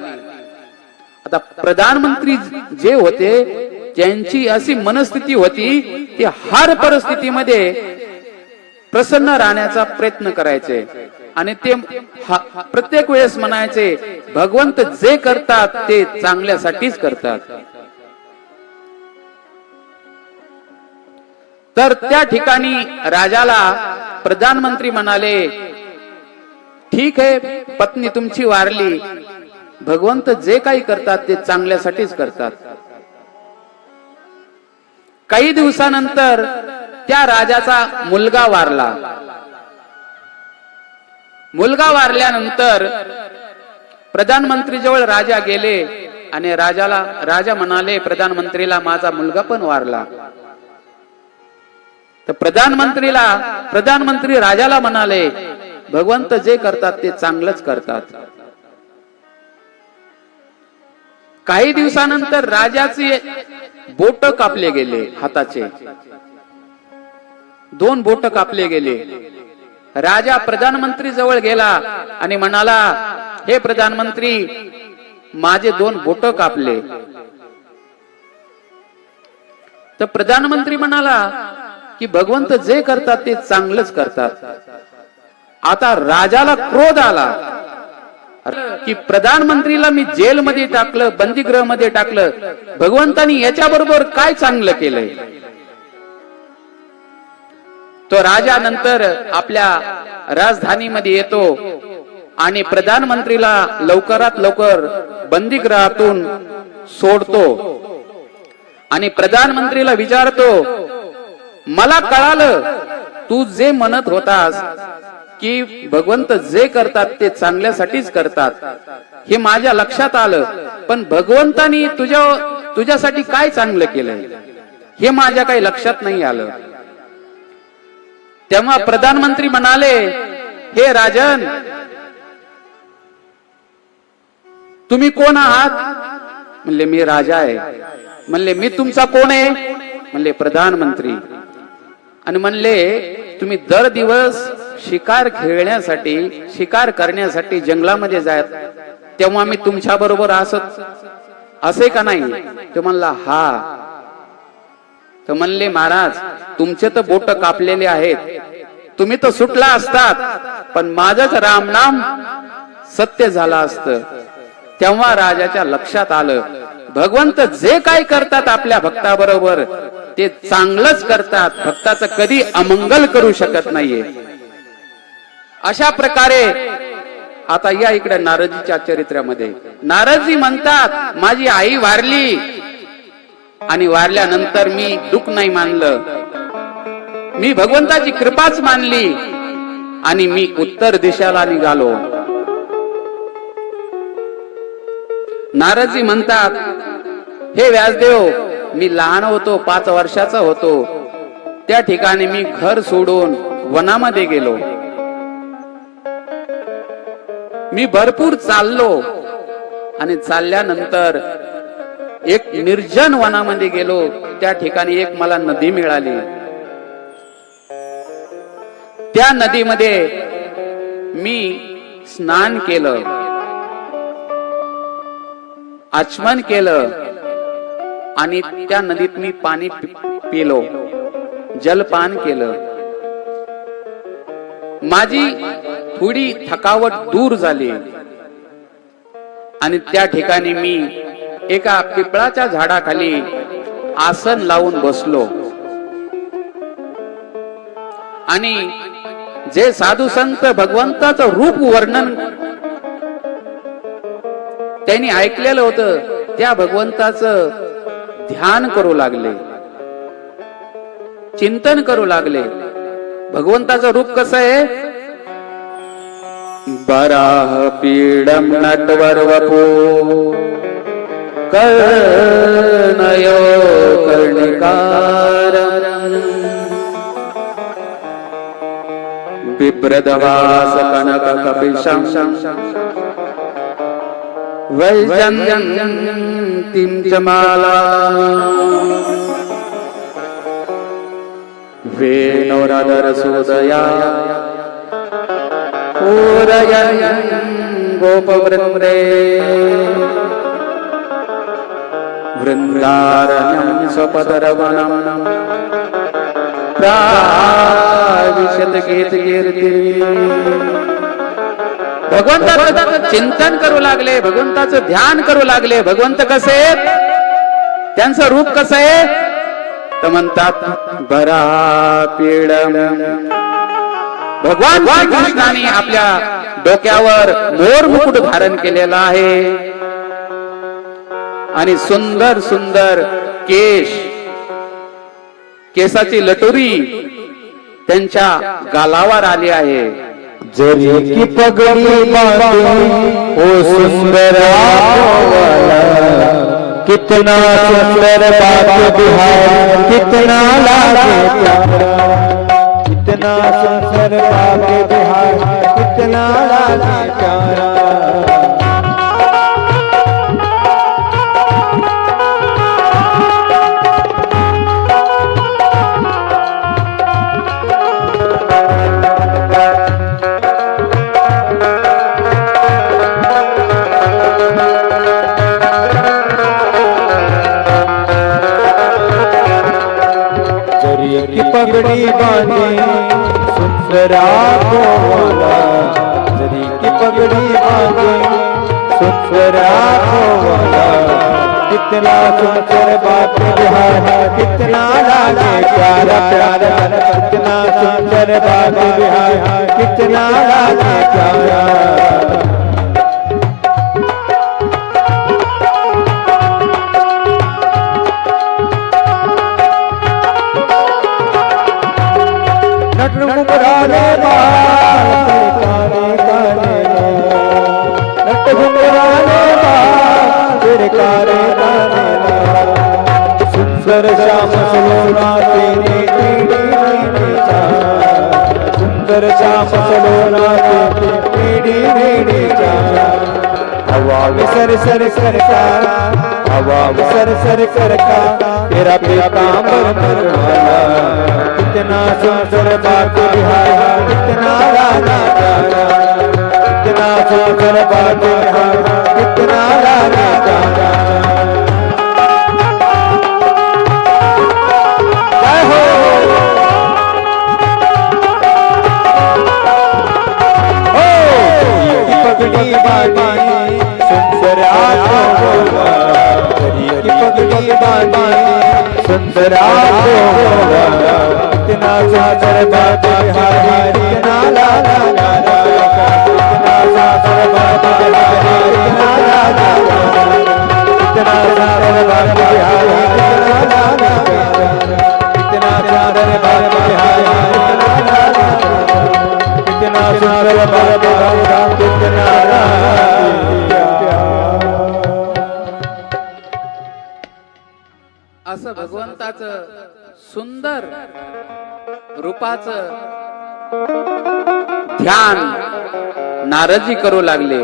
आता प्रधानमंत्री जे होते त्यांची अशी मनस्थिती होती की हर परिस्थितीमध्ये प्रसन्न राहण्याचा प्रयत्न करायचे आणि ते प्रत्येक वेळेस म्हणायचे भगवंत जे करतात ते चांगल्यासाठीच करतात. तर त्या ठिकाणी राजाला प्रधानमंत्री म्हणाले ठीक आहे पत्नी तुमची वारली, भगवंत जे काही करतात ते चांगल्यासाठीच करतात. काही दिवसानंतर त्या राजाचा मुलगा वारला. मुलगा वारल्यानंतर प्रधानमंत्री जवळ राजा गेले आणि राजा म्हणाले प्रधानमंत्रीला माझा मुलगा पण वारला. तर प्रधानमंत्री राजाला म्हणाले भगवंत जे करतात ते चांगलंच करतात. काही दिवसानंतर राजाचे बोट कापले गेले, हाताचे 2 बोट कापले गेले. राजा प्रधानमंत्री जवळ गेला आणि म्हणाला हे प्रधानमंत्री माझे 2 बोट कापले. तर प्रधानमंत्री म्हणाला की भगवंत जे करतात ते चांगलंच करतात. आता राजाला क्रोध आला की प्रधानमंत्रीला मी जेलमध्ये टाकलं, बंदीगृह मध्ये टाकलं, भगवंतानी याच्या बरोबर काय चांगलं केलंय. तो राजा नंतर आपल्या राजधानीमध्ये येतो आणि प्रधानमंत्रीला लवकरात लवकर बंदीगृहातून सोडतो आणि प्रधानमंत्रीला विचारतो मला कळालं तू जे म्हणत होतास की भगवंत जे करतात ते चांगल्यासाठीच करतात, हे माझ्या लक्षात आलं, पण भगवंतानी तुझ्यासाठी काय चांगलं केलंय हे माझ्या काही लक्षात नाही आलं. तेव्हा प्रधानमंत्री म्हणाले हे राजन तुम्ही कोण आहात? म्हणले मी राजा आहे. म्हणले मी तुमचा कोण आहे? म्हणले प्रधानमंत्री. आणि म्हणले तुम्ही दर दिवस शिकार करण्यासाठी जंगलामध्ये जात, तेव्हा मी तुमच्या बरोबर असत असे का नाही? तो म्हणला हा. तर म्हणले महाराज तुमचे तर बोट कापलेले आहेत, तुम्ही तर सुटला असतात, पण माझंच रामनाम सत्य झालं असतं. तेव्हा राजाच्या लक्षात आलं भगवंत जे काय करतात आपल्या भक्ताबरोबर ते चांगलंच करतात, भक्ताचं कधी अमंगल करू शकत नाहीये. अशा प्रकारे आता या इकडे नारदजीच्या चरित्रामध्ये नारदजी म्हणतात माझी आई वारली आणि वारल्यानंतर मी दुःख नाही मानलं, मी भगवंताची कृपाच मानली आणि मी उत्तर दिशेला निघालो. नारदजी म्हणतात हे व्यासदेव मी लहान होतो, 5 वर्षाचा होतो, त्या ठिकाणी मी घर सोडून वनामध्ये गेलो. मी भरपूर चाललो आणि चालल्यानंतर एक निर्जन वनामध्ये गेलो. त्या ठिकाणी एक मला नदी मिळाली. त्या नदीमध्ये मी स्नान केलं, आचमन केलं आणि त्या नदीत मी पाणी पिलो, जलपान केलं. माझी थोडी थकावट दूर झाली आणि त्या ठिकाणी मी एका पिपळाच्या झाडाखाली आसन लावून बसलो आणि जे साधू संत भगवंताचं रूप वर्णन त्यांनी ऐकलेलं होतं त्या भगवंताचं ध्यान करू लागले, चिंतन करू लागले. भगवंताचं रूप कसं आहे? बराह पीडम नटवर वपो कर्णयो कर्णिक बिभ्रदवास कनक कपिशं वैजयन्तीं च माला वेणोरधरसूदया पूरयन् गोपवृन्दे वृन्दारण्यं स्वपदरवनं प्राविशत गीतकीर्ती. भगवंताचं चिंतन करू लागले, भगवंताचं ध्यान करू लागले. भगवंत कसे आहेत, त्यांचं रूप कसं आहे तर म्हणतात बरा पीड. भगवान श्रीकृष्णाने आपल्या डोक्यावर मोर मुकुट धारण केलेला आहे आणि सुंदर सुंदर केसाची लटोरी त्यांच्या गालावर आली आहे. जरी की पगडी बांधे ओ सुंदरा कितना सुंदर बात बिहार कितना लागे प्यारा, कितना सुंदर बात बिहार कितना लागे प्यारा. पगड़ी बांधे सुंदरा गोवाला, जरी की पगड़ी बांधे सुंदरा गोवाला, कितना सुंदर बात बिहार कितना लागे प्यारा प्यारा, कितना सुंदर बात बिहार कितना लागे प्यारा. घुंघराले बाल काले काले, नट घुंघराले बाल तेरे काले काले. सुंदर श्याम सलोना तेरे पीड़ी पीड़ी जा, सुंदर श्याम सलोना तेरे पीड़ी पीड़ी जा. हवा में सर सर करका, हवा में सर सर करका तेरा पीतांबर मरवाला, कितना सुंदर बात बिहार कितना लाला प्यारा, कितना सुंदर बात बिहार कितना लाला प्यारा. जय हो की पगड़ी बांधी सुंदर आँखों बोला, की पगड़ी बांधी सुंदर आँखों बोला, कितना सुंदर बात बिहार कितना लाला लाला, कितना सुंदर बात बिहार कितना लाला लाला, कितना सुंदर बात बिहार कितना लाला लाला, कितना सुंदर बात बिहार कितना लाला लाला, कितना सुंदर बात बिहार कितना लाला. असं भगवंताचं सुंदर रूपाचं ध्यान नारदजी करू लागले.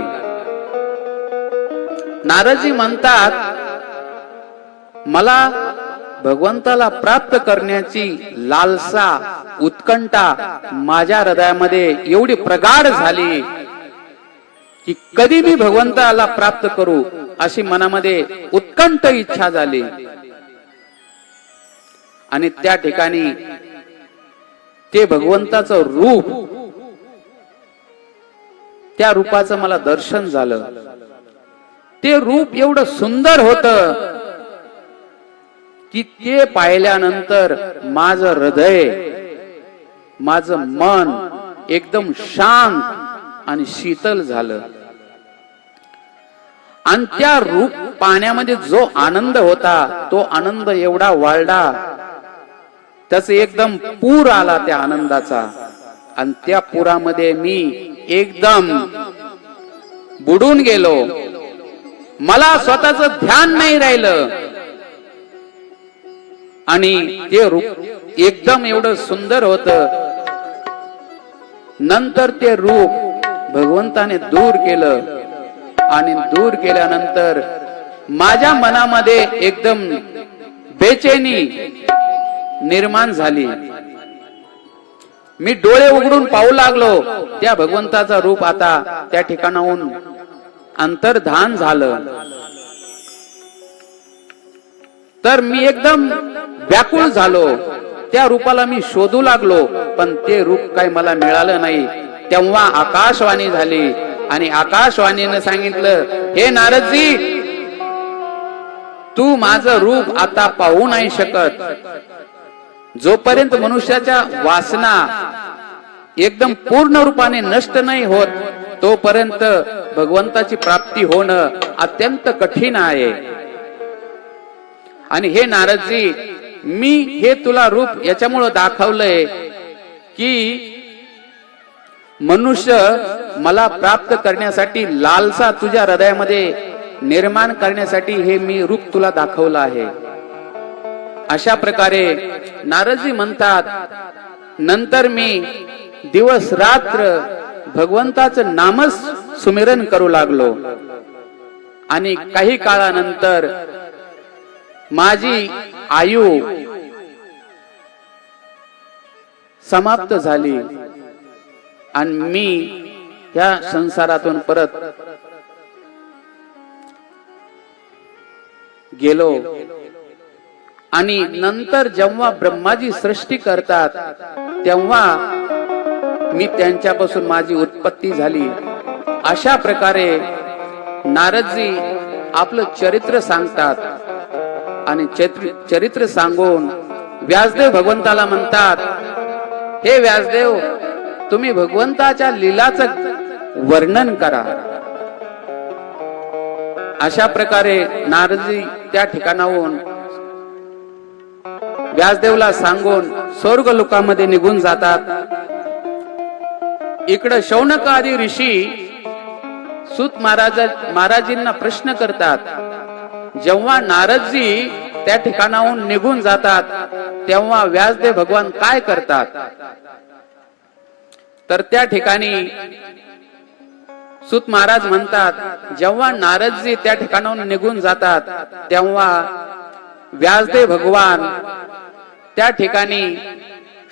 नारदजी म्हणतात मला भगवंताला प्राप्त करण्याची लालसा उत्कंठा माझ्या हृदयामध्ये एवढी प्रगाढ झाली की कधी मी भगवंताला प्राप्त करू अशी मनामध्ये उत्कंठ इच्छा झाली. आणि त्या ठिकाणी ते भगवंताचं रूप, त्या रूपाचं मला दर्शन झालं. ते रूप एवढं सुंदर होतं की ते पाहिल्यानंतर माझं हृदय, माझं मन एकदम शांत आणि शीतल झालं. आणि त्या रूप पाहण्यामध्ये जो आनंद होता तो आनंद एवढा वाढला, त्याच एकदम पूर आला त्या आनंदाचा. आणि त्या पुरामध्ये मी एकदम बुडून गेलो. मला स्वतःच ध्यान नाही राहिलं. आणि ते रूप एकदम एवढं सुंदर होत. नंतर ते रूप भगवंताने दूर केलं आणि दूर केल्यानंतर माझ्या मनामध्ये एकदम बेचैनी निर्माण झाली. मी डोळे उघडून पाहू लागलो त्या भगवंताचा रूप आता त्या ठिकाणाहून अंतर्धान झालं. तर मी एकदम व्याकुळ झालो. त्या रूपाला मी शोधू लागलो, पण ते रूप काही मला मिळालं नाही. तेव्हा आकाशवाणी झाली आणि आकाशवाणीने सांगितलं, हे नारदजी, तू माझं रूप आता पाहू नाही शकत. जोपर्यंत मनुष्याच्या वासना एकदम पूर्ण रूपाने नष्ट नाही होत, तोपर्यंत भगवंताची प्राप्ती होणं अत्यंत कठीण आहे. आणि हे नारदजी, मी हे तुला रूप याच्यामुळे दाखवलंय की मनुष्य मला प्राप्त करण्यासाठी लालसा तुझ्या हृदयामध्ये निर्माण करण्यासाठी हे मी रूप तुला दाखवलं आहे. अशा प्रकारे नारदजी म्हणतात, नंतर मी दिवस रात्र भगवंताचं नामच सुमिरन करू लागलो आणि काही काळानंतर माझी आयु समाप्त झाली आणि मी या संसारातून परत गेलो. आणि नंतर जेव्हा ब्रह्माजी सृष्टी करतात तेव्हा मी त्यांच्यापासून माझी उत्पत्ती झाली. अशा प्रकारे नारदजी आपलं चरित्र सांगतात आणि चरित्र सांगून व्यासदेव भगवंताला म्हणतात, हे व्यासदेव, तुम्ही भगवंताच्या लीलाचं वर्णन करा. अशा प्रकारे नारदजी त्या ठिकाणाहून व्यासदेवला सांगून स्वर्ग लोकामध्ये निघून जातात. इकडे शौनक आदी ऋषी सूत महाराजींना प्रश्न करतात. जेव्हा नारदजी त्या ठिकाणाहून निघून जातात तेव्हा व्यासदेव भगवान काय करतात? तर त्या ठिकाणी सूत महाराज म्हणतात, जेव्हा नारदजी त्या ठिकाणाहून निघून जातात तेव्हा व्यासदेव भगवान त्या ठिकाणी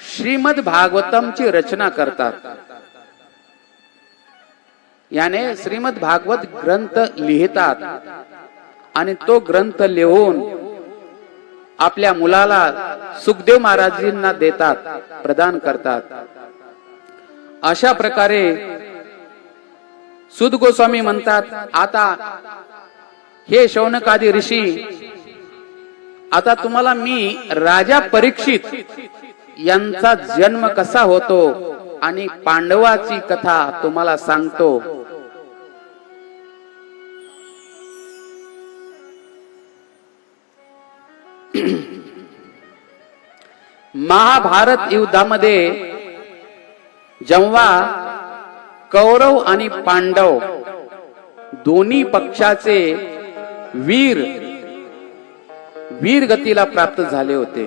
श्रीमद भागवतमची रचना करतात. याने श्रीमद भागवत ग्रंथ लिहितात आणि तो ग्रंथ लिहून आपल्या मुलाला सुखदेव महाराजींना देतात, प्रदान करतात. अशा प्रकारे सुत गोस्वामी म्हणतात, आता हे शौनकादी ऋषी, आता तुम्हाला मी राजा परीक्षित यांचा जन्म कसा होतो आणि पांडवाची कथा तुम्हाला सांगतो. महाभारत युद्धामध्ये जेव्हा कौरव आणि पांडव दोन्ही पक्षाचे वीर गतीला प्राप्त झाले होते.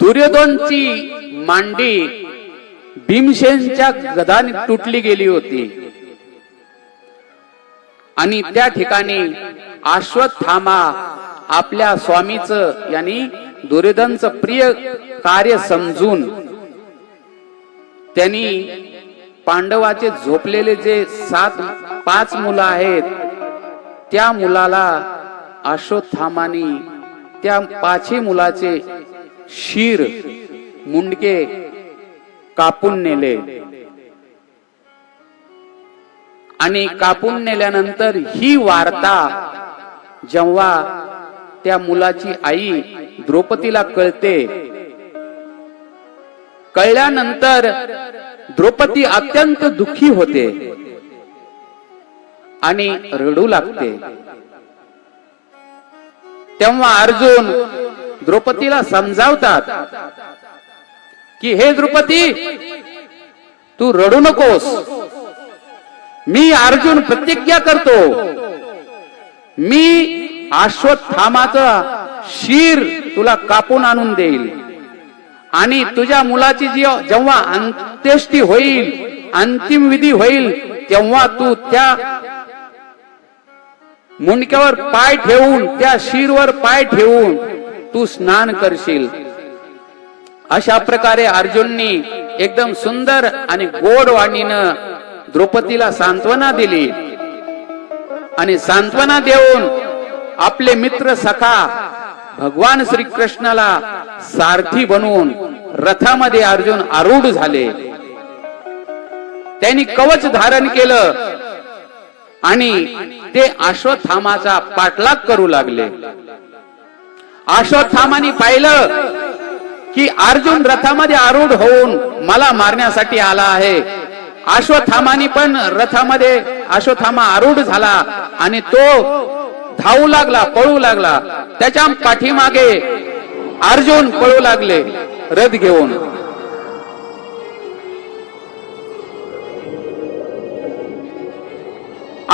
दुर्योधनची मांडी भीमसेनच्या गदाने तुटली गेली होती आणि त्या ठिकाणी अश्वत्थामा आपल्या स्वामीचं यानी दुर्योधनचं प्रिय कार्य समजून त्यांनी पांडवाचे झोपलेले जे 5 मुलं आहेत त्या मुलाला अश्वत्थामानी त्या 5 मुलाचे शीर मुंडके कापून नेले आणि कापून नेल्यानंतर ही वार्ता जेव्हा त्या मुलाची आई द्रौपदीला कळते, कळल्यानंतर द्रौपदी अत्यंत दुःखी होते आणि रडू लागते. तेव्हा अर्जुन द्रौपदीला समजावतात की हे द्रौपदी, तू रडू नकोस. मी अर्जुन प्रतिज्ञा करतो, मी अश्वत्थामाचा शीर तुला कापून आणून देईल आणि तुझ्या मुलाची जेव्हा अंत्येष्टी होईल, अंतिम विधी होईल, तेव्हा तू त्या मुंडक्यावर पाय ठेवून, त्या शीरवर पाय ठेवून तू स्नान करशील. अशा प्रकारे अर्जुननी एकदम सुंदर आणि गोड वाणीनं द्रौपदीला सांत्वना दिली आणि सांत्वना देऊन आपले मित्र सखा भगवान श्री कृष्णाला सारथी बनवून रथामध्ये अर्जुन आरूढ झाले. त्यांनी कवच धारण केलं आणि ते अश्वत्थामाचा पाठलाग करू लागले. अश्वत्थामाने पाहिलं की अर्जुन रथामध्ये आरूढ होऊन मला मारण्यासाठी आला आहे. अश्वत्थामाने पण रथामध्ये अश्वत्थामा आरूढ झाला आणि तो धावू लागला, पळू लागला. त्याच्या पाठीमागे अर्जुन पळू लागले रथ घेऊन.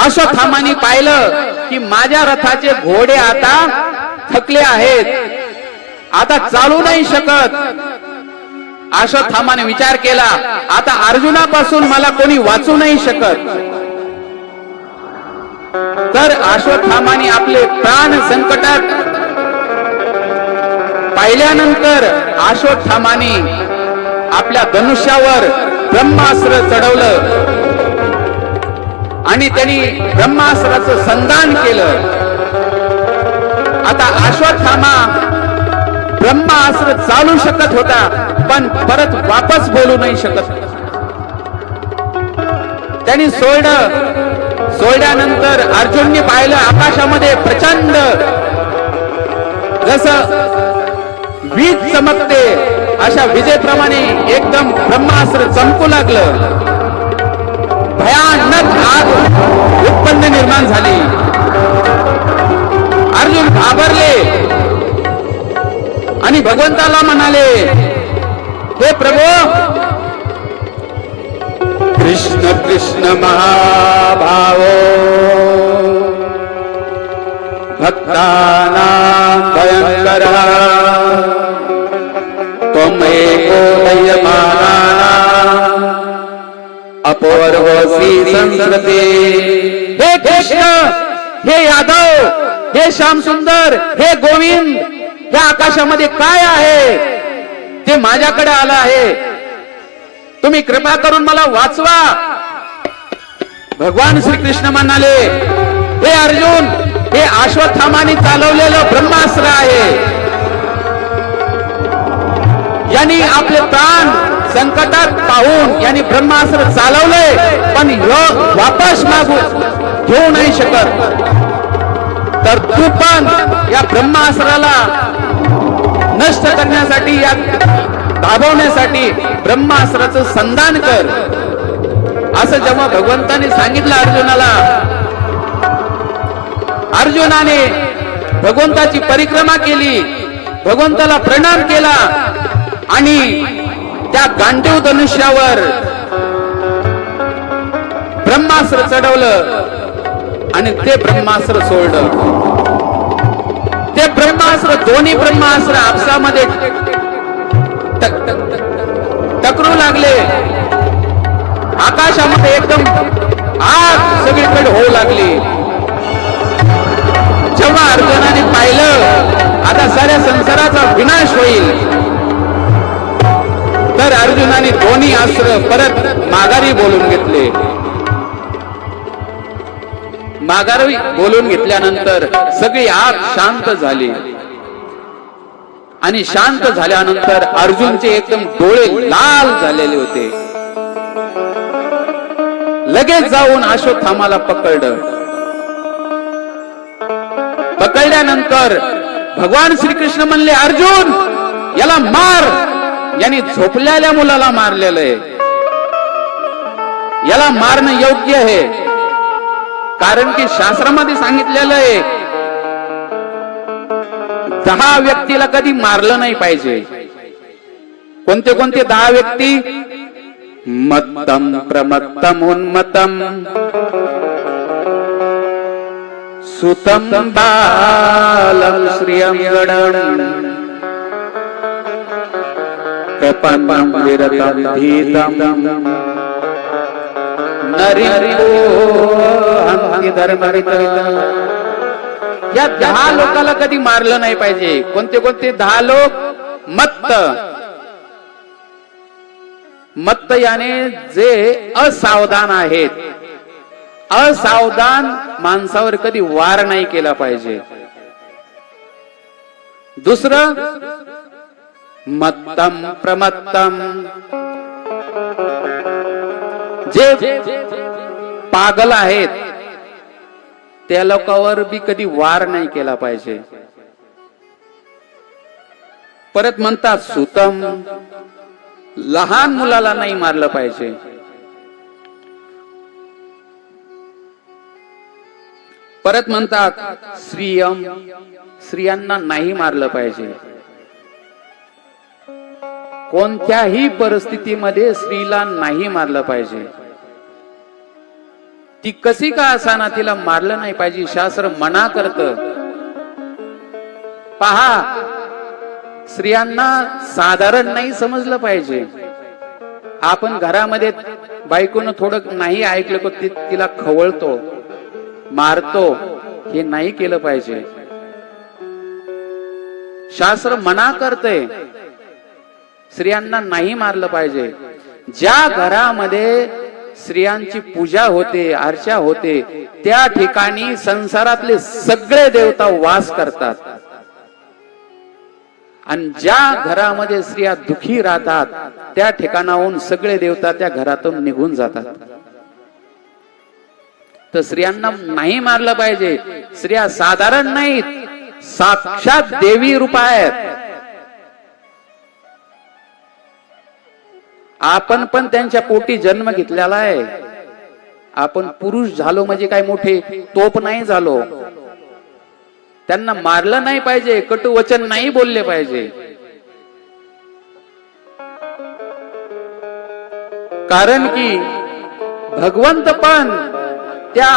अश्वत्थामाने पाहिलं की माझ्या रथाचे घोडे आता थकले आहेत, आता चालू नाही शकत. अश्वत्थामाने विचार केला, आता अर्जुनापासून मला कोणी वाचू नाही शकत. तर अश्वत्थामाने आपले प्राण संकटात पाहिल्यानंतर अश्वत्थामाने आपल्या धनुष्यावर ब्रह्मास्त्र चढवलं आणि त्यांनी ब्रह्मास्त्राचं संधान केलं. आता अश्वत्थामा ब्रह्मास्त्र चालू शकत होता, पण परत वापस बोलू नाही शकत. त्यांनी सोडल्यानंतर अर्जुनने पाहिलं आकाशामध्ये प्रचंड जसं वीज चमकते अशा विजेप्रमाणे एकदम ब्रह्मास्त्र चमकू लागलं. भयानक आग उत्पन्न निर्माण झाली. अर्जुन घाबरले आणि भगवंताला म्हणाले, हे प्रभू, कृष्ण कृष्ण महाभावो भक्तानां भयंकरः त्वमेको दयमानानां अपूर्वोऽसि संस्कृते. हे कृष्ण, हे यादव, हे श्याम सुंदर, हे गोविंद, या आकाशामध्ये काय आहे ते माझ्याकडे आलं आहे. तुम्ही कृपा करून मला वाचवा. भगवान श्री कृष्ण म्हणाले, हे अर्जुन, हे अश्वत्थामाने चालवलेलं ब्रह्मास्त्र आहे. यांनी आपले प्राण संकटात पाहून यांनी ब्रह्मास्त्र चालवलंय, पण वापस मागू घेऊ नाही शकत. तर तू पण या ब्रह्मास्त्राला नष्ट करण्यासाठी, या दाबवण्यासाठी ब्रह्मास्त्राचं संधान कर. असं जेव्हा भगवंताने सांगितलं अर्जुनाला, अर्जुनाने भगवंताची परिक्रमा केली, भगवंताला प्रणाम केला आणि त्या गांडीव धनुष्यावर ब्रह्मास्त्र चढवलं आणि ते ब्रह्मास्त्र सोडलं. ते ब्रह्मास्त्र, दोन्ही ब्रह्मास्त्र आपसामध्ये टकरू लागले. आकाशामध्ये एकदम आग सगळीकडे होऊ लागली. जेव्हा अर्जुनाने पाहिलं आता साऱ्या संसाराचा विनाश होईल, तर अर्जुनाने दोन्ही अस्त्र परत माघारी बोलून घेतले. माघारी बोलून घेतल्यानंतर सगळी आग शांत झाली आणि शांत झाल्यानंतर अर्जुनचे एकदम डोळे लाल झालेले होते. लगेच जाऊन अश्वत्थामाला पकडलं. पकडल्यानंतर भगवान श्रीकृष्ण म्हणले, अर्जुन, याला मार. यांनी झोपलेल्या मुलाला मारलेलं आहे. याला मारणं योग्य आहे, कारण की शास्त्रामध्ये सांगितलेलं आहे 10 व्यक्तीला कधी मारलं नाही पाहिजे. कोणते कोणते 10 व्यक्ती? मत्तम, प्रमत्तम, उन्मत्तम, सुतं बालं श्रियं गणं कृपं विरतं धीतं नरिको हंति धर्मवितं. या 10 लोकाला कधी मारलं नाही पाहिजे. कोणते कोणते 10 लोक? मत्त याने जे असावधान आहेत. असावधान माणसावर कधी वार नाही केला पाहिजे. दुसरं मत्तम प्रमत्तम, जे पागल आहेत त्या लोकांवर बी कधी वार नाही केला पाहिजे. परत म्हणतात सुतम, लहान मुलाला नाही मारलं पाहिजे. परत म्हणतात स्त्रियम, स्त्रियांना नाही मारलं पाहिजे. कोणत्याही परिस्थितीमध्ये स्त्रीला नाही मारलं पाहिजे. ती कशी का असाना तिला मारलं नाही पाहिजे. शास्त्र मना करतं. पहा, स्त्रियांना साधारण नाही समजलं पाहिजे. आपण घरामध्ये बायकोनं थोडं नाही ऐकलं की तिला खवळतो, मारतो. हे नाही केलं पाहिजे. शास्त्र मना करते. स्त्रियांना नाही मारलं पाहिजे. ज्या घरामध्ये स्त्रियांची पूजा होते, अर्चा होते, त्या ठिकाणी संसारातले सगळे देवता वास करतात. आणि ज्या घरामध्ये स्त्रिया दुखी राहतात त्या ठिकाणाहून सगळे देवता त्या घरातून निघून जातात. तर स्त्रियांना नाही मारलं पाहिजे. स्त्रिया साधारण नाहीत, साक्षात देवी रूप आहेत. आपण पण त्यांच्या पोटी जन्म घेतलेला आहे. आपण पुरुष झालो म्हणजे काय मोठे तोप नाही झालो. त्यांना मारलं नाही पाहिजे, कटू वचन नाही बोलले पाहिजे. कारण की भगवंत पण त्या